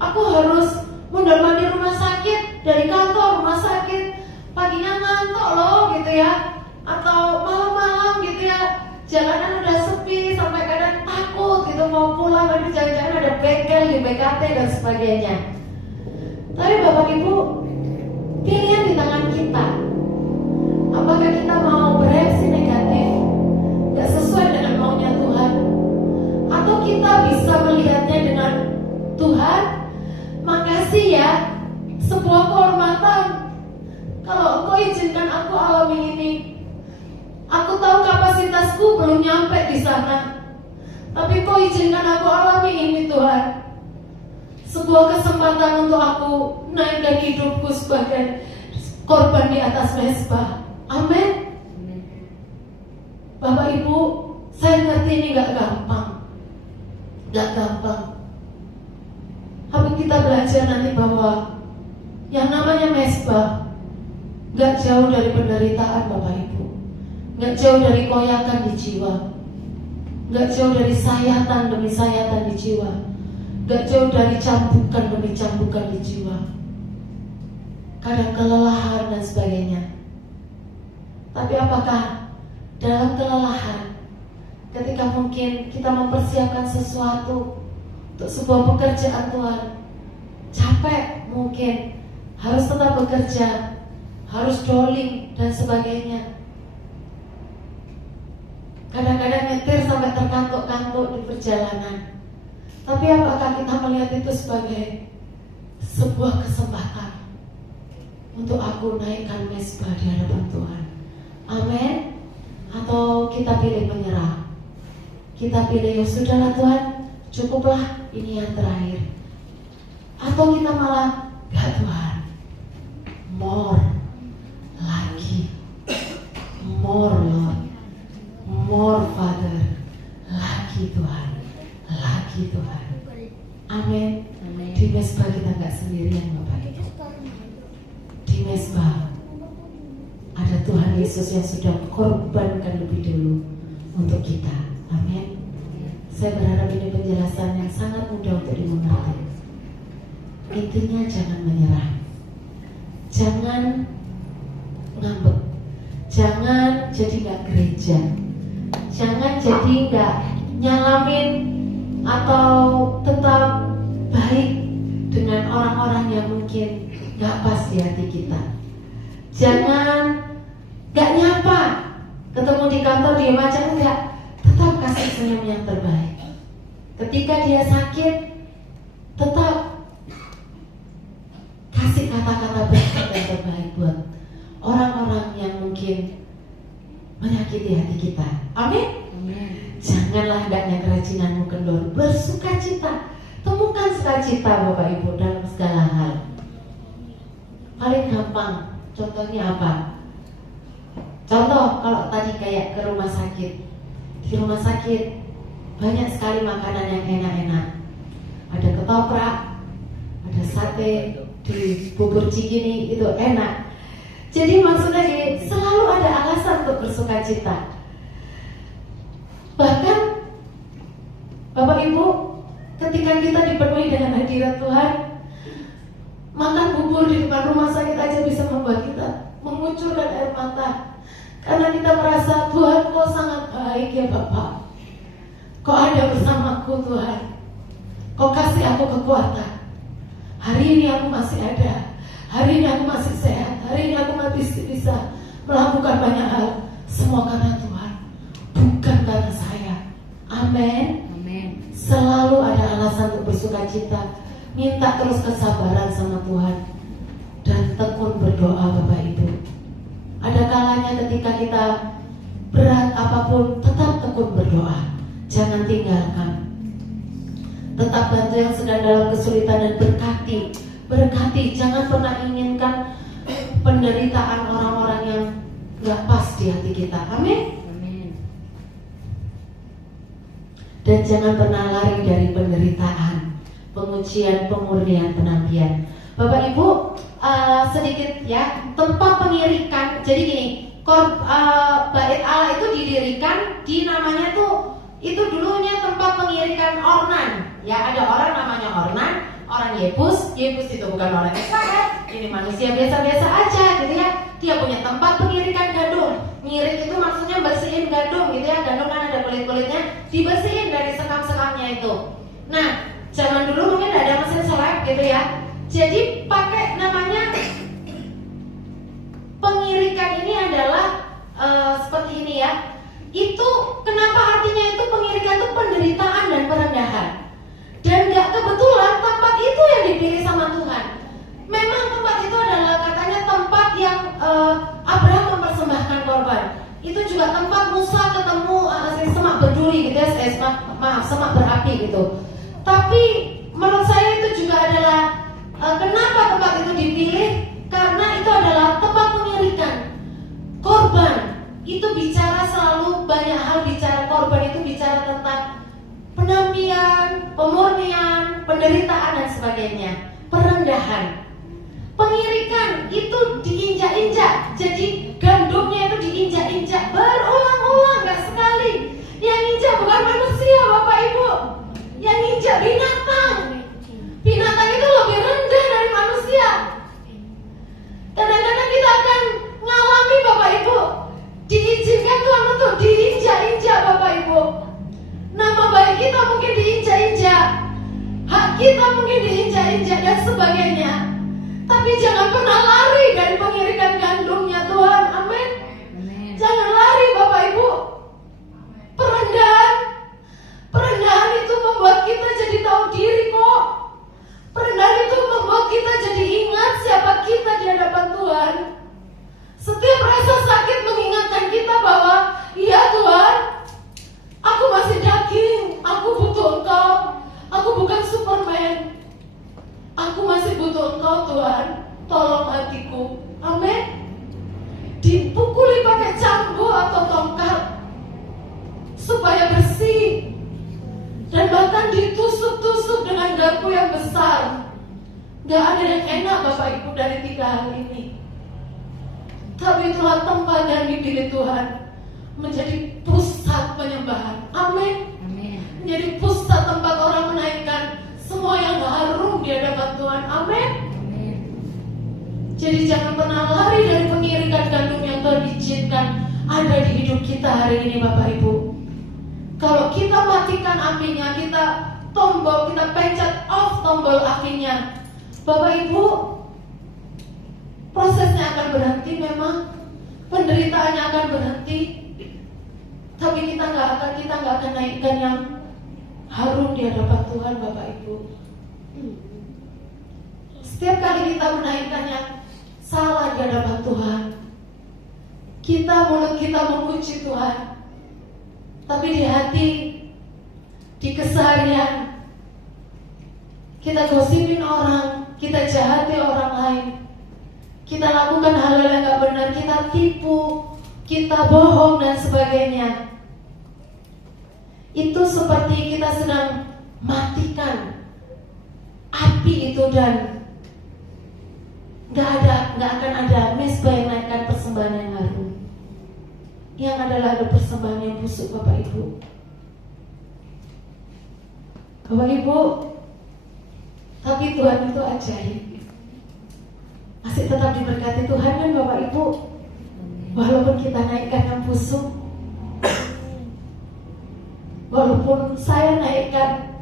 aku harus mondar-mandir rumah sakit, dari kantor rumah sakit, paginya ngantuk loh gitu ya, atau malam-malam gitu ya, jalanan udah sepi, sampai kadang takut gitu mau pulang, tapi jangan-jangan ada bengkel di BKT dan sebagainya. Tapi Bapak Ibu, pilihan di tangan kita. Apakah kita mau bereaksi negatif, gak sesuai dengan maunya Tuhan, atau kita bisa melihatnya dengan Tuhan, makasih ya, sebuah kehormatan kalau Engkau izinkan aku alami ini. Aku tahu kapasitasku belum nyampe di sana, tapi Kau izinkan aku alami ini Tuhan. Sebuah kesempatan untuk aku naikkan hidupku sebagai korban di atas mezbah. Amin. Bapak Ibu, saya ngerti ini gak gampang. Tapi kita belajar nanti bahwa yang namanya mezbah gak jauh dari penderitaan Bapak Ibu, gak jauh dari koyakan di jiwa, gak jauh dari sayatan demi sayatan di jiwa, gak jauh dari cambukan demi cambukan di jiwa. kadang kelelahan dan sebagainya. Tapi apakah dalam kelelahan, ketika mungkin kita mempersiapkan sesuatu untuk sebuah pekerjaan Tuhan, capek mungkin, harus tetap bekerja, harus doling dan sebagainya. Kadang-kadang nyetir sampai terkantuk-kantuk di perjalanan. Tapi apakah kita melihat itu sebagai sebuah kesempatan untuk aku naikkan mezbah di hadapan Tuhan? Amin. Atau kita pilih menyerah? Kita pilih, ya sudahlah Tuhan, cukuplah, ini yang terakhir. Atau kita malah, gak Tuhan, more, lagi, more Lord, more Father, lagi Tuhan, lagi Tuhan. Amin. Di mezbah kita gak sendirian Bapak Ibu. Di mezbah ada Tuhan Yesus yang sudah korbankan lebih dulu untuk kita. Amin. Saya berharap ini penjelasan yang sangat mudah untuk dimengerti. Intinya jangan menyerah, jangan ngambek, jangan jadi gak gereja, jangan jadi gak nyalamin atau tetap baik dengan orang-orang yang mungkin gak pas di hati kita. Jangan gak nyapa, ketemu di kantor dia aja, enggak. Tetap kasih senyum yang terbaik. Ketika dia sakit, tetap kasih kata-kata berkat yang terbaik buat orang-orang yang mungkin menyakiti hati kita. Amin. Janganlah hendaknya kerajinanmu kendor, bersukacita. Temukan sukacita Bapak Ibu dalam segala hal. Paling gampang, contohnya apa? Contoh kalau tadi kayak ke rumah sakit. Di rumah sakit banyak sekali makanan yang enak-enak. Ada ketoprak, ada sate, di bubur cikini itu enak. Jadi maksudnya selalu ada alasan untuk bersukacita. Bahkan Bapak Ibu, ketika kita dipenuhi dengan hadirat Tuhan, makan bubur di depan rumah sakit aja bisa membuat kita mengucurkan air mata. Karena kita merasa, Tuhan kau sangat baik ya Bapak. Kau ada bersamaku Tuhan. Kau kasih aku kekuatan. Hari ini aku masih ada. Hari ini aku masih sehat. Hari ini aku masih bisa melakukan banyak hal. Semua karena Tuhan, bukan karena saya. Amin. Selalu ada alasan untuk bersukacita. Minta terus kesabaran sama Tuhan. Dan tekun berdoa Bapak Ibu. Ada kalanya ketika kita berat apapun, tetap tekun berdoa. Jangan tinggalkan. Tetap bantu yang sedang dalam kesulitan dan berkati. Berkati, jangan pernah inginkan penderitaan orang-orang yang gak pas di hati kita. Amin. Dan jangan pernah lari dari penderitaan, pengujian, pemurnian, penampian. Bapak Ibu, sedikit ya, tempat pengirikan. Jadi gini, bait Allah itu didirikan di namanya tuh, itu dulunya tempat pengirikan Ornan. Ya, ada orang namanya Ornan, orang Yebus. Yebus itu bukan orang Israel, ini manusia biasa-biasa aja gitu ya. Dia punya tempat pengirikan gandum. Ngirit itu maksudnya bersihin gandum gitu ya. Gandum kan ada kulit-kulitnya, dibersihin dari sekam-sekamnya itu. Nah, zaman dulu mungkin ada mesin selek gitu ya. Jadi pakai namanya pengirikan ini adalah seperti ini ya. Itu kenapa artinya itu pengirikan itu penderitaan dan perendahan. Dan gak kebetulan tempat itu yang dipilih sama Tuhan. Memang tempat itu adalah katanya tempat yang Abraham mempersembahkan korban. Itu juga tempat Musa ketemu semak berduri gitu ya, semak berapi gitu. Tapi menurut saya itu juga adalah kenapa tempat itu dipilih? Karena itu adalah tempat pengirikan korban. Itu bicara selalu banyak hal, bicara korban itu bicara tentang penampian, pemurnian, penderitaan dan sebagainya, perendahan. Pengirikan itu diinjak-injak, jadi gandumnya itu diinjak-injak berulang-ulang, gak sekali. Yang injak bukan manusia Bapak Ibu, yang injak binatang. Binatang itu lebih rendah dari manusia. gereja dan sebagainya. Tapi jangan pernah lari dari pengirikan gandumnya Tuhan. Amin. Jangan lari Bapak Ibu. Perendahan itu membuat kita jadi tahu diri kok. Perendahan itu membuat kita jadi ingat siapa kita di hadapan Tuhan. Setiap rasa sakit mengingatkan kita bahwa iya Tuhan, aku masih daging, aku butuh Engkau. Aku bukan Superman. Aku masih butuh Engkau Tuhan. Tolong hatiku. Amin. Dipukuli pakai cambuk atau tongkat supaya bersih, dan bahkan ditusuk-tusuk dengan garpu yang besar. Gak ada yang enak Bapak Ibu dari 3 hal ini. Tapi itulah tempat yang dipilih Tuhan menjadi pusat penyembahan. Amin. Menjadi pusat tempat orang menaikkan semua yang harum di hadapan Tuhan. Amin. Jadi jangan pernah lari dari pengirikan gandum yang Tuhan izinkan ada di hidup kita hari ini Bapak Ibu. Kalau kita matikan apinya, kita pencet off tombol apinya, Bapak Ibu, prosesnya akan berhenti memang, penderitaannya akan berhenti, tapi kita nggak akan naikkan yang harum di hadapan Tuhan Bapak Ibu. Setiap kali kita menaikkan yang salah di hadapan Tuhan, mulut kita memuji Tuhan, tapi di hati, di keseharian, kita gosipin orang, kita jahati orang lain, kita lakukan hal-hal yang gak benar, kita tipu, kita bohong dan sebagainya. Itu seperti kita sedang matikan api itu, dan gak akan ada mezbah yang naikkan persembahan yang harum. Yang adalah ada persembahan yang busuk Bapak Ibu. Bapak Ibu, tapi Tuhan itu ajaib. Masih tetap diberkati Tuhan kan Bapak Ibu. Walaupun kita naikkan yang busuk, walaupun saya naikkan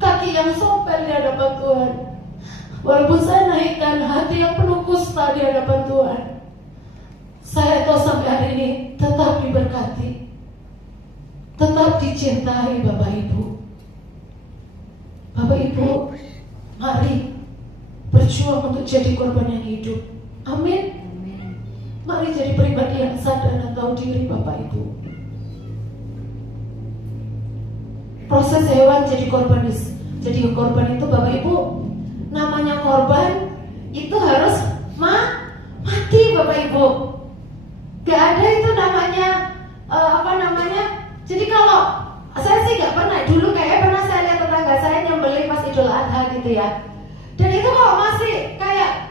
kaki yang sopel di hadapan Tuhan, walaupun saya naikkan hati yang penuh kusta di hadapan Tuhan, saya tahu sampai hari ini tetap diberkati, tetap dicintai Bapak Ibu. Bapak Ibu, mari berjuang untuk jadi korban yang hidup. Amin. Mari jadi pribadi yang sadar dan tahu diri Bapak Ibu. Proses hewan jadi korban itu Bapak Ibu, namanya korban itu harus mati Bapak Ibu. Gak ada itu namanya jadi kalau saya sih gak pernah, dulu kayaknya pernah saya lihat tetangga saya nyembelih pas Idul Adha gitu ya. Dan itu kalau masih kayak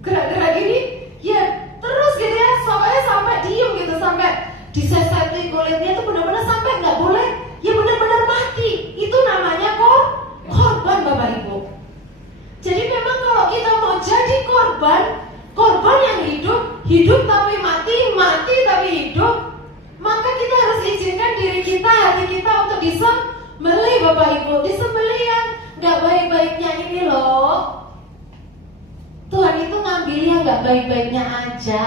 gerak-gerak gini, ya terus gitu ya, sampai diem gitu, sampai diseseti kulitnya itu benar-benar sampai nggak boleh, ya benar-benar mati. Itu namanya korban Bapak Ibu. Jadi memang kalau kita mau jadi korban yang hidup tapi mati tapi hidup, maka kita harus izinkan diri kita, hati kita untuk disembelih Bapak Ibu. Disembelih yang gak baik-baiknya ini loh. Tuhan itu ngambil yang gak baik-baiknya aja.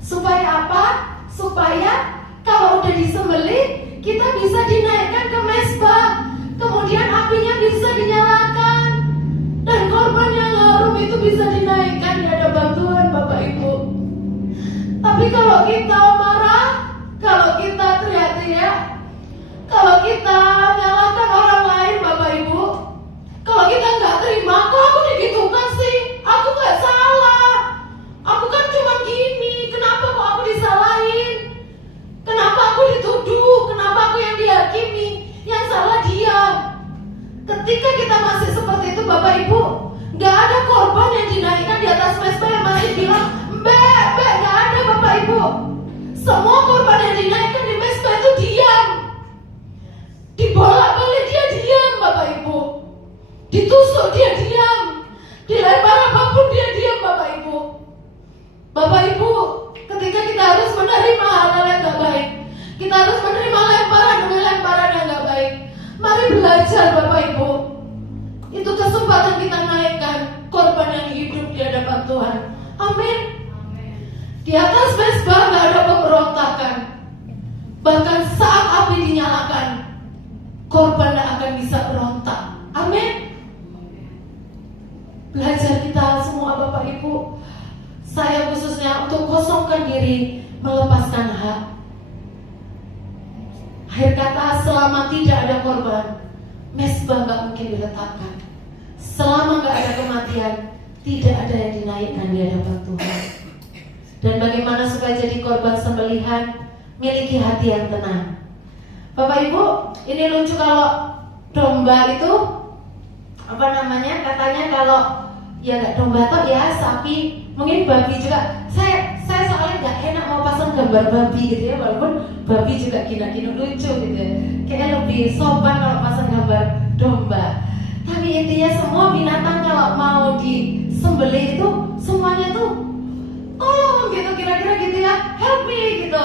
Supaya apa? Supaya kalau udah disembelih, kita bisa dinaikkan ke mezbah, kemudian apinya bisa dinyalakan, dan korban yang harum itu bisa dinaikkan di hadapan Tuhan Bapak Ibu. Tapi kalau kita marah, kalau kita teriak-teriak, kalau kita nyalahkan orang lain Bapak Ibu, kalau kita nggak terima, kok aku digitukan sih, aku nggak salah, aku kan cuma gini, kenapa kok aku disalahin, kenapa aku dituduh, kenapa aku yang dihakimi, yang salah dia. Ketika kita masih seperti itu Bapak Ibu, nggak ada korban yang dinaikkan di atas mezbah yang masih bilang mbak, nggak ada Bapak Ibu. Semua korban yang dinaikkan di mezbah itu diam, dibolak-balik dia diam Bapak Ibu, ditusuk dia diam, dilempar apapun dia diam Bapak Ibu. Bapak Ibu, ketika kita harus menerima hal-hal yang gak baik, kita harus menerima lemparan demi lemparan yang gak baik, mari belajar Bapak Ibu. Itu kesempatan kita naikkan korban yang hidup di hadapan Tuhan. Amin. Di atas mezbah gak ada pemberontakan. Bahkan saat api dinyalakan, korban gak akan bisa berontak. Amin. Belajar kita semua Bapak Ibu, saya khususnya untuk kosongkan diri, melepaskan hak. Akhir kata, selama tidak ada korban, mezbah gak mungkin diletakkan. Selama gak ada kematian, tidak ada yang dinaikkan di hadapan Tuhan. Dan bagaimana supaya jadi korban sembelihan, miliki hati yang tenang. Bapak Ibu, ini lucu kalau domba itu katanya kalau ya nggak domba toh ya sapi, mungkin babi juga. Saya soalnya nggak enak mau pasang gambar babi gitu ya, walaupun babi juga kina-kina lucu gitu ya. Kayaknya lebih sopan kalau pasang gambar domba. Tapi intinya semua binatang kalau mau disembelih itu semuanya tuh tolong gitu, kira-kira gitu ya, help me gitu.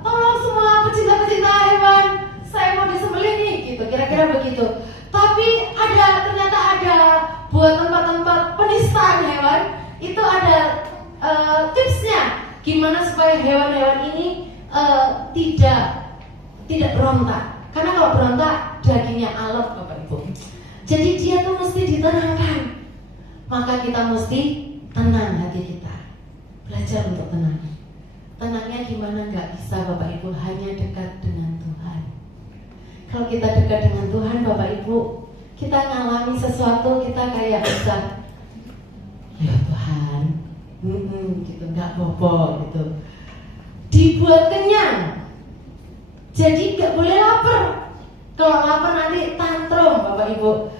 Tolong semua pecinta-pecinta hewan, saya mau disembelih nih gitu, kira-kira begitu. Tapi ternyata ada buat tempat-tempat penistaan hewan itu ada tipsnya gimana supaya hewan-hewan ini tidak berontak. Karena kalau berontak dagingnya alot Bapak Ibu. Jadi dia tuh mesti ditenangkan. Maka kita mesti tenang hati kita. Belajar untuk tenang. Tenangnya gimana? Gak bisa Bapak Ibu, hanya dekat dengan Tuhan. Kalau kita dekat dengan Tuhan Bapak Ibu, kita ngalami sesuatu, kita kayak bisa, ya Tuhan, gitu, gak bobo gitu. Dibuat kenyang. Jadi gak boleh lapar. Kalau lapar nanti tantrum Bapak Ibu.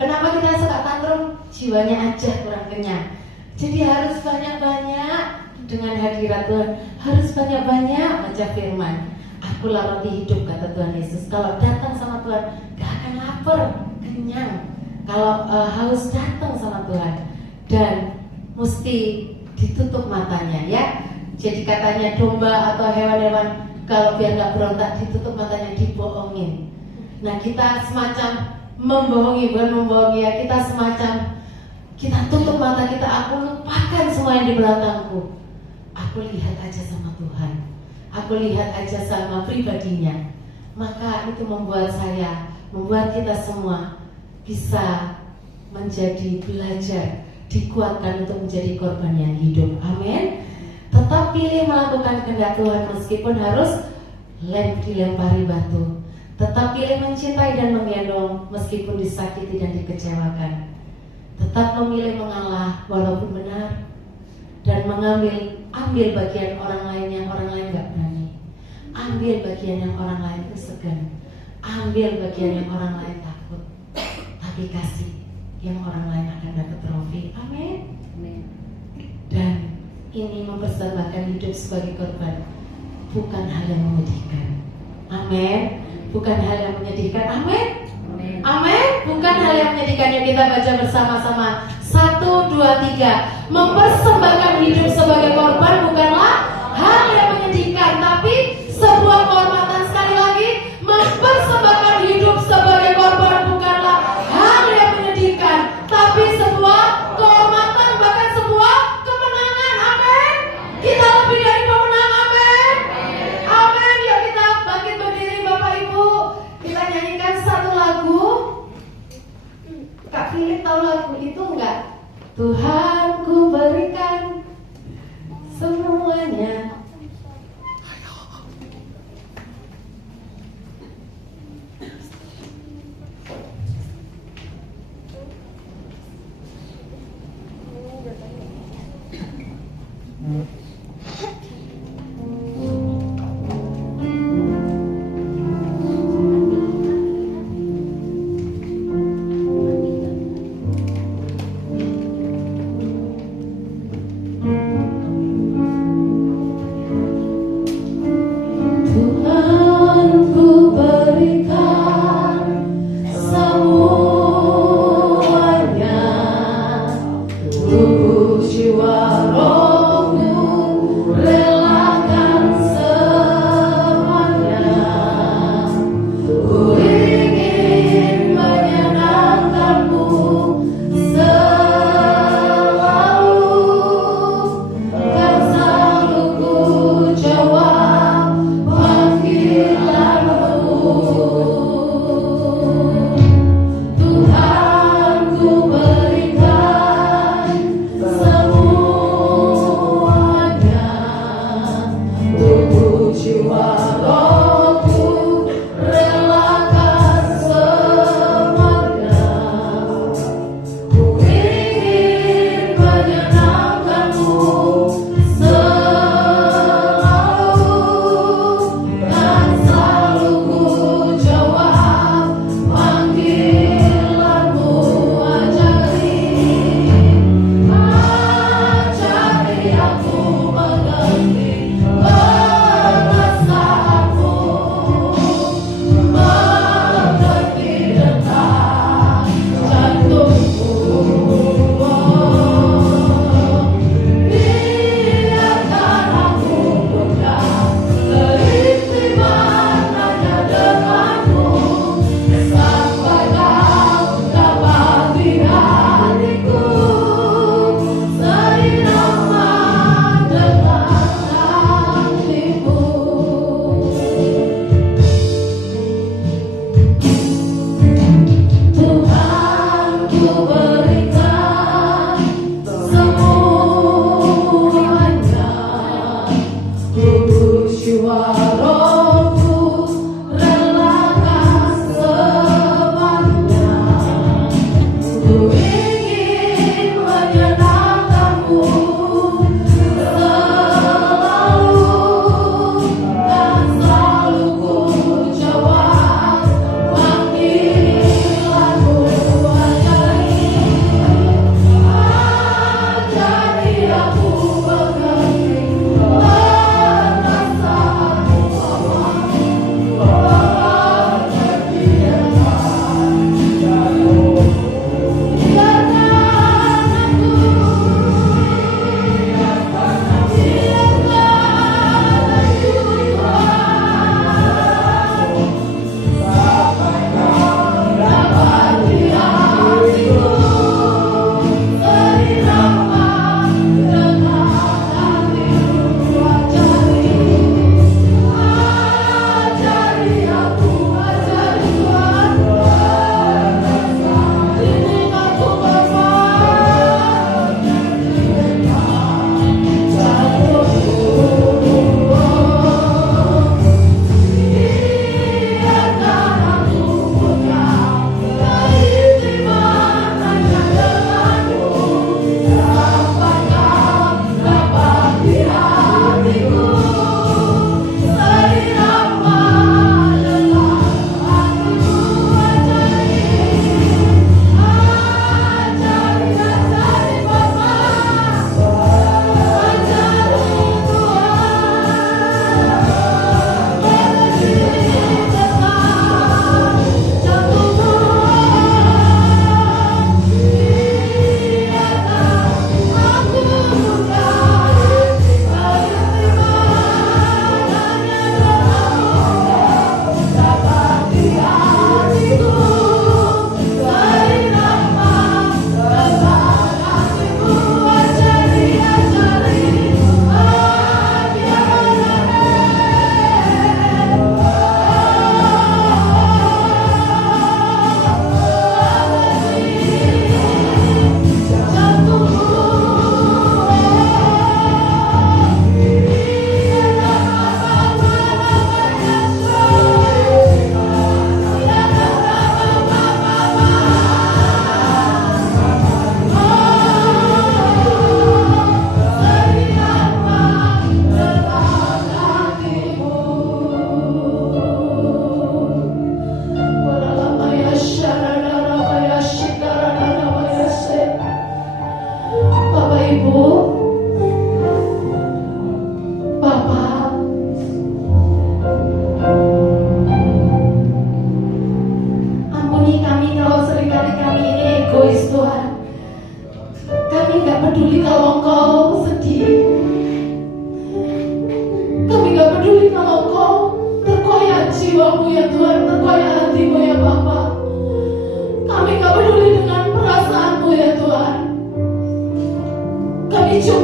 Kenapa kita suka tantrum? Jiwanya aja kurang kenyang. Jadi harus banyak-banyak dengan hadirat Tuhan. Harus banyak-banyak baca firman. Akulah roti hidup kata Tuhan Yesus. Kalau datang sama Tuhan gak akan lapar, kenyang. Kalau haus datang sama Tuhan. Dan mesti ditutup matanya ya. Jadi katanya domba atau hewan-hewan kalau biar gak berontak ditutup matanya, dibohongin. Nah kita semacam membohongi, bukan membohongi ya, kita tutup mata kita, aku lupakan semua yang di belakangku. Aku lihat aja sama Tuhan, aku lihat aja sama pribadinya. Maka itu membuat kita semua bisa menjadi belajar, dikuatkan untuk menjadi korban yang hidup. Amin. Tetap pilih melakukan kehendak Tuhan meskipun harus dilempari batu. Tetap pilih mencintai dan menggendong meskipun disakiti dan dikecewakan. Tetap memilih mengalah walaupun benar. Dan ambil bagian orang lain yang orang lain gak berani. Ambil bagian yang orang lain itu segan. Ambil bagian yang orang lain takut. Tapi kasih yang orang lain akan dapat trofi. Amin. Dan ini mempersembahkan hidup sebagai korban bukan hal yang menyedihkan. Amin. Bukan hal yang menyedihkan. Amin. Amin. Bukan hal yang menyedihkan. Yang kita baca bersama-sama. 1, 2, 3. Mempersembahkan hidup sebagai korban bukanlah hal yang menyedihkan, tapi sebuah kehormatan. Sekali lagi, mempersembahkan hidup sebagai korban bukanlah hal yang menyedihkan, tapi sebuah kehormatan, bahkan sebuah kemenangan. Amin. Kita lebih dari pemenang. Amin. Amin. Yuk kita bangkit berdiri Bapak Ibu. Kita nyanyikan satu lagu. Kak Philip tahu lagu itu enggak? Tuhan ku berikan semuanya. Tubuh jiwa rohku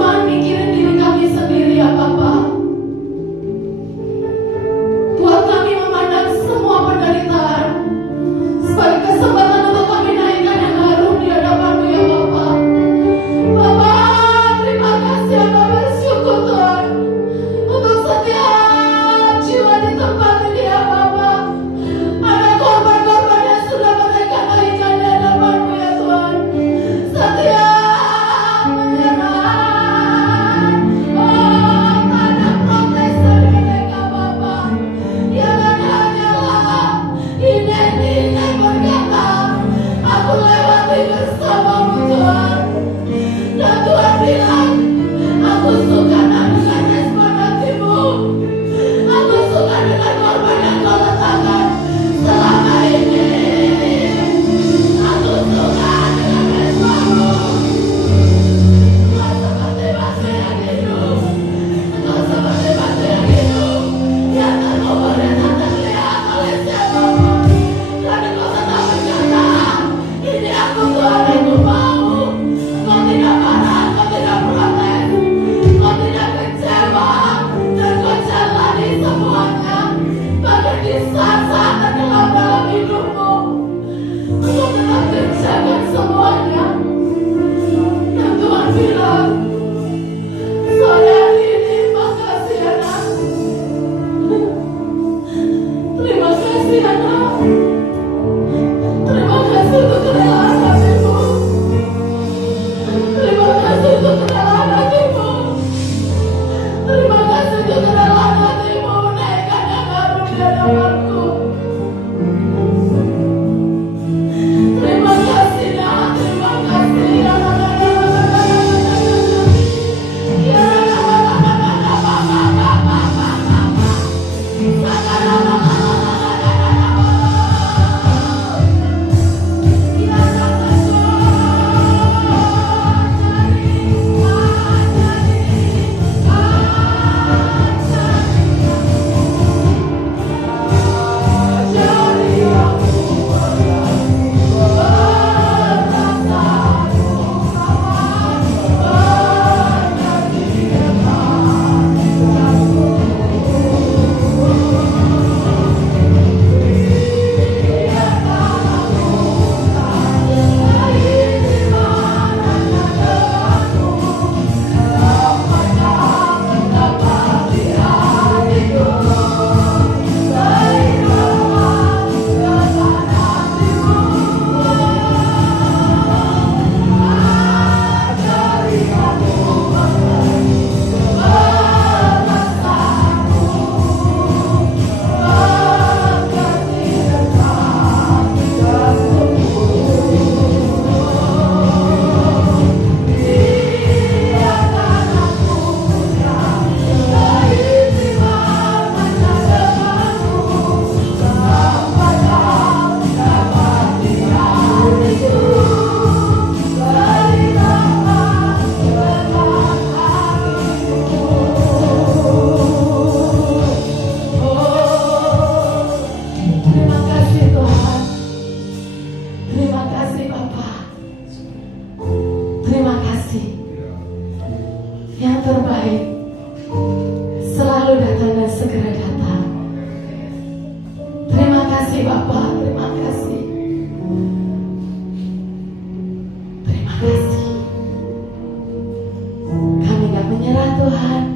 Tuhan mikirin diri kami sendiri ya Bapa. Buat kami memandang semua penderitaan sebagai kesempatan untuk kami naikkan yang harum di hadapan-Mu ya Bapa. Bapa, terima kasih Bapa, bersyukur Tuhan untuk setiap jiwa di tempat ini ya Bapa. Ada korban-korban yang sudah mereka naikkan di hadapan-Mu ya Tuhan. Setiap penyerahan, tanda protes dari mereka Bapa. Ya dan hanyalah ini berkata, aku lewati bersama-Mu Tuhan. Dan Tuhan bilang, aku suka dengan respon hatimu. Aku suka dengan korban yang kau letakkan selama ini. Aku suka dengan respon-Mu. Kau seperti batu yang hidup. Kau seperti batu yang hidup yang terkubur dan tak terlihat oleh siapapun. Karena kau tetap berkata, ini aku Tuhan, aku mau. Kau tidak marah, kau tidak protes, kau tidak kecewa, dan kau jalani semuanya. Bahkan di saat-saat tergelap dalam hidupmu, kau tetap kerjakan semuanya. Dan Tuhan bilang, saya ini makasih anak. Terima kasih anak. Terima kasih untuk kerelaan hatimu. Terima kasih untuk kerelaan hatimu. Terima kasih untuk kerelaan hatimu menaikkan yang harum di hadapanku. Terima kasih nak, terima kasih ya. Terima kasih Tuhan. Terima kasih Bapa. Terima kasih. Yang terbaik selalu datang dan segera datang. Terima kasih Bapa. Terima kasih. Terima kasih. Kami gak menyerah Tuhan.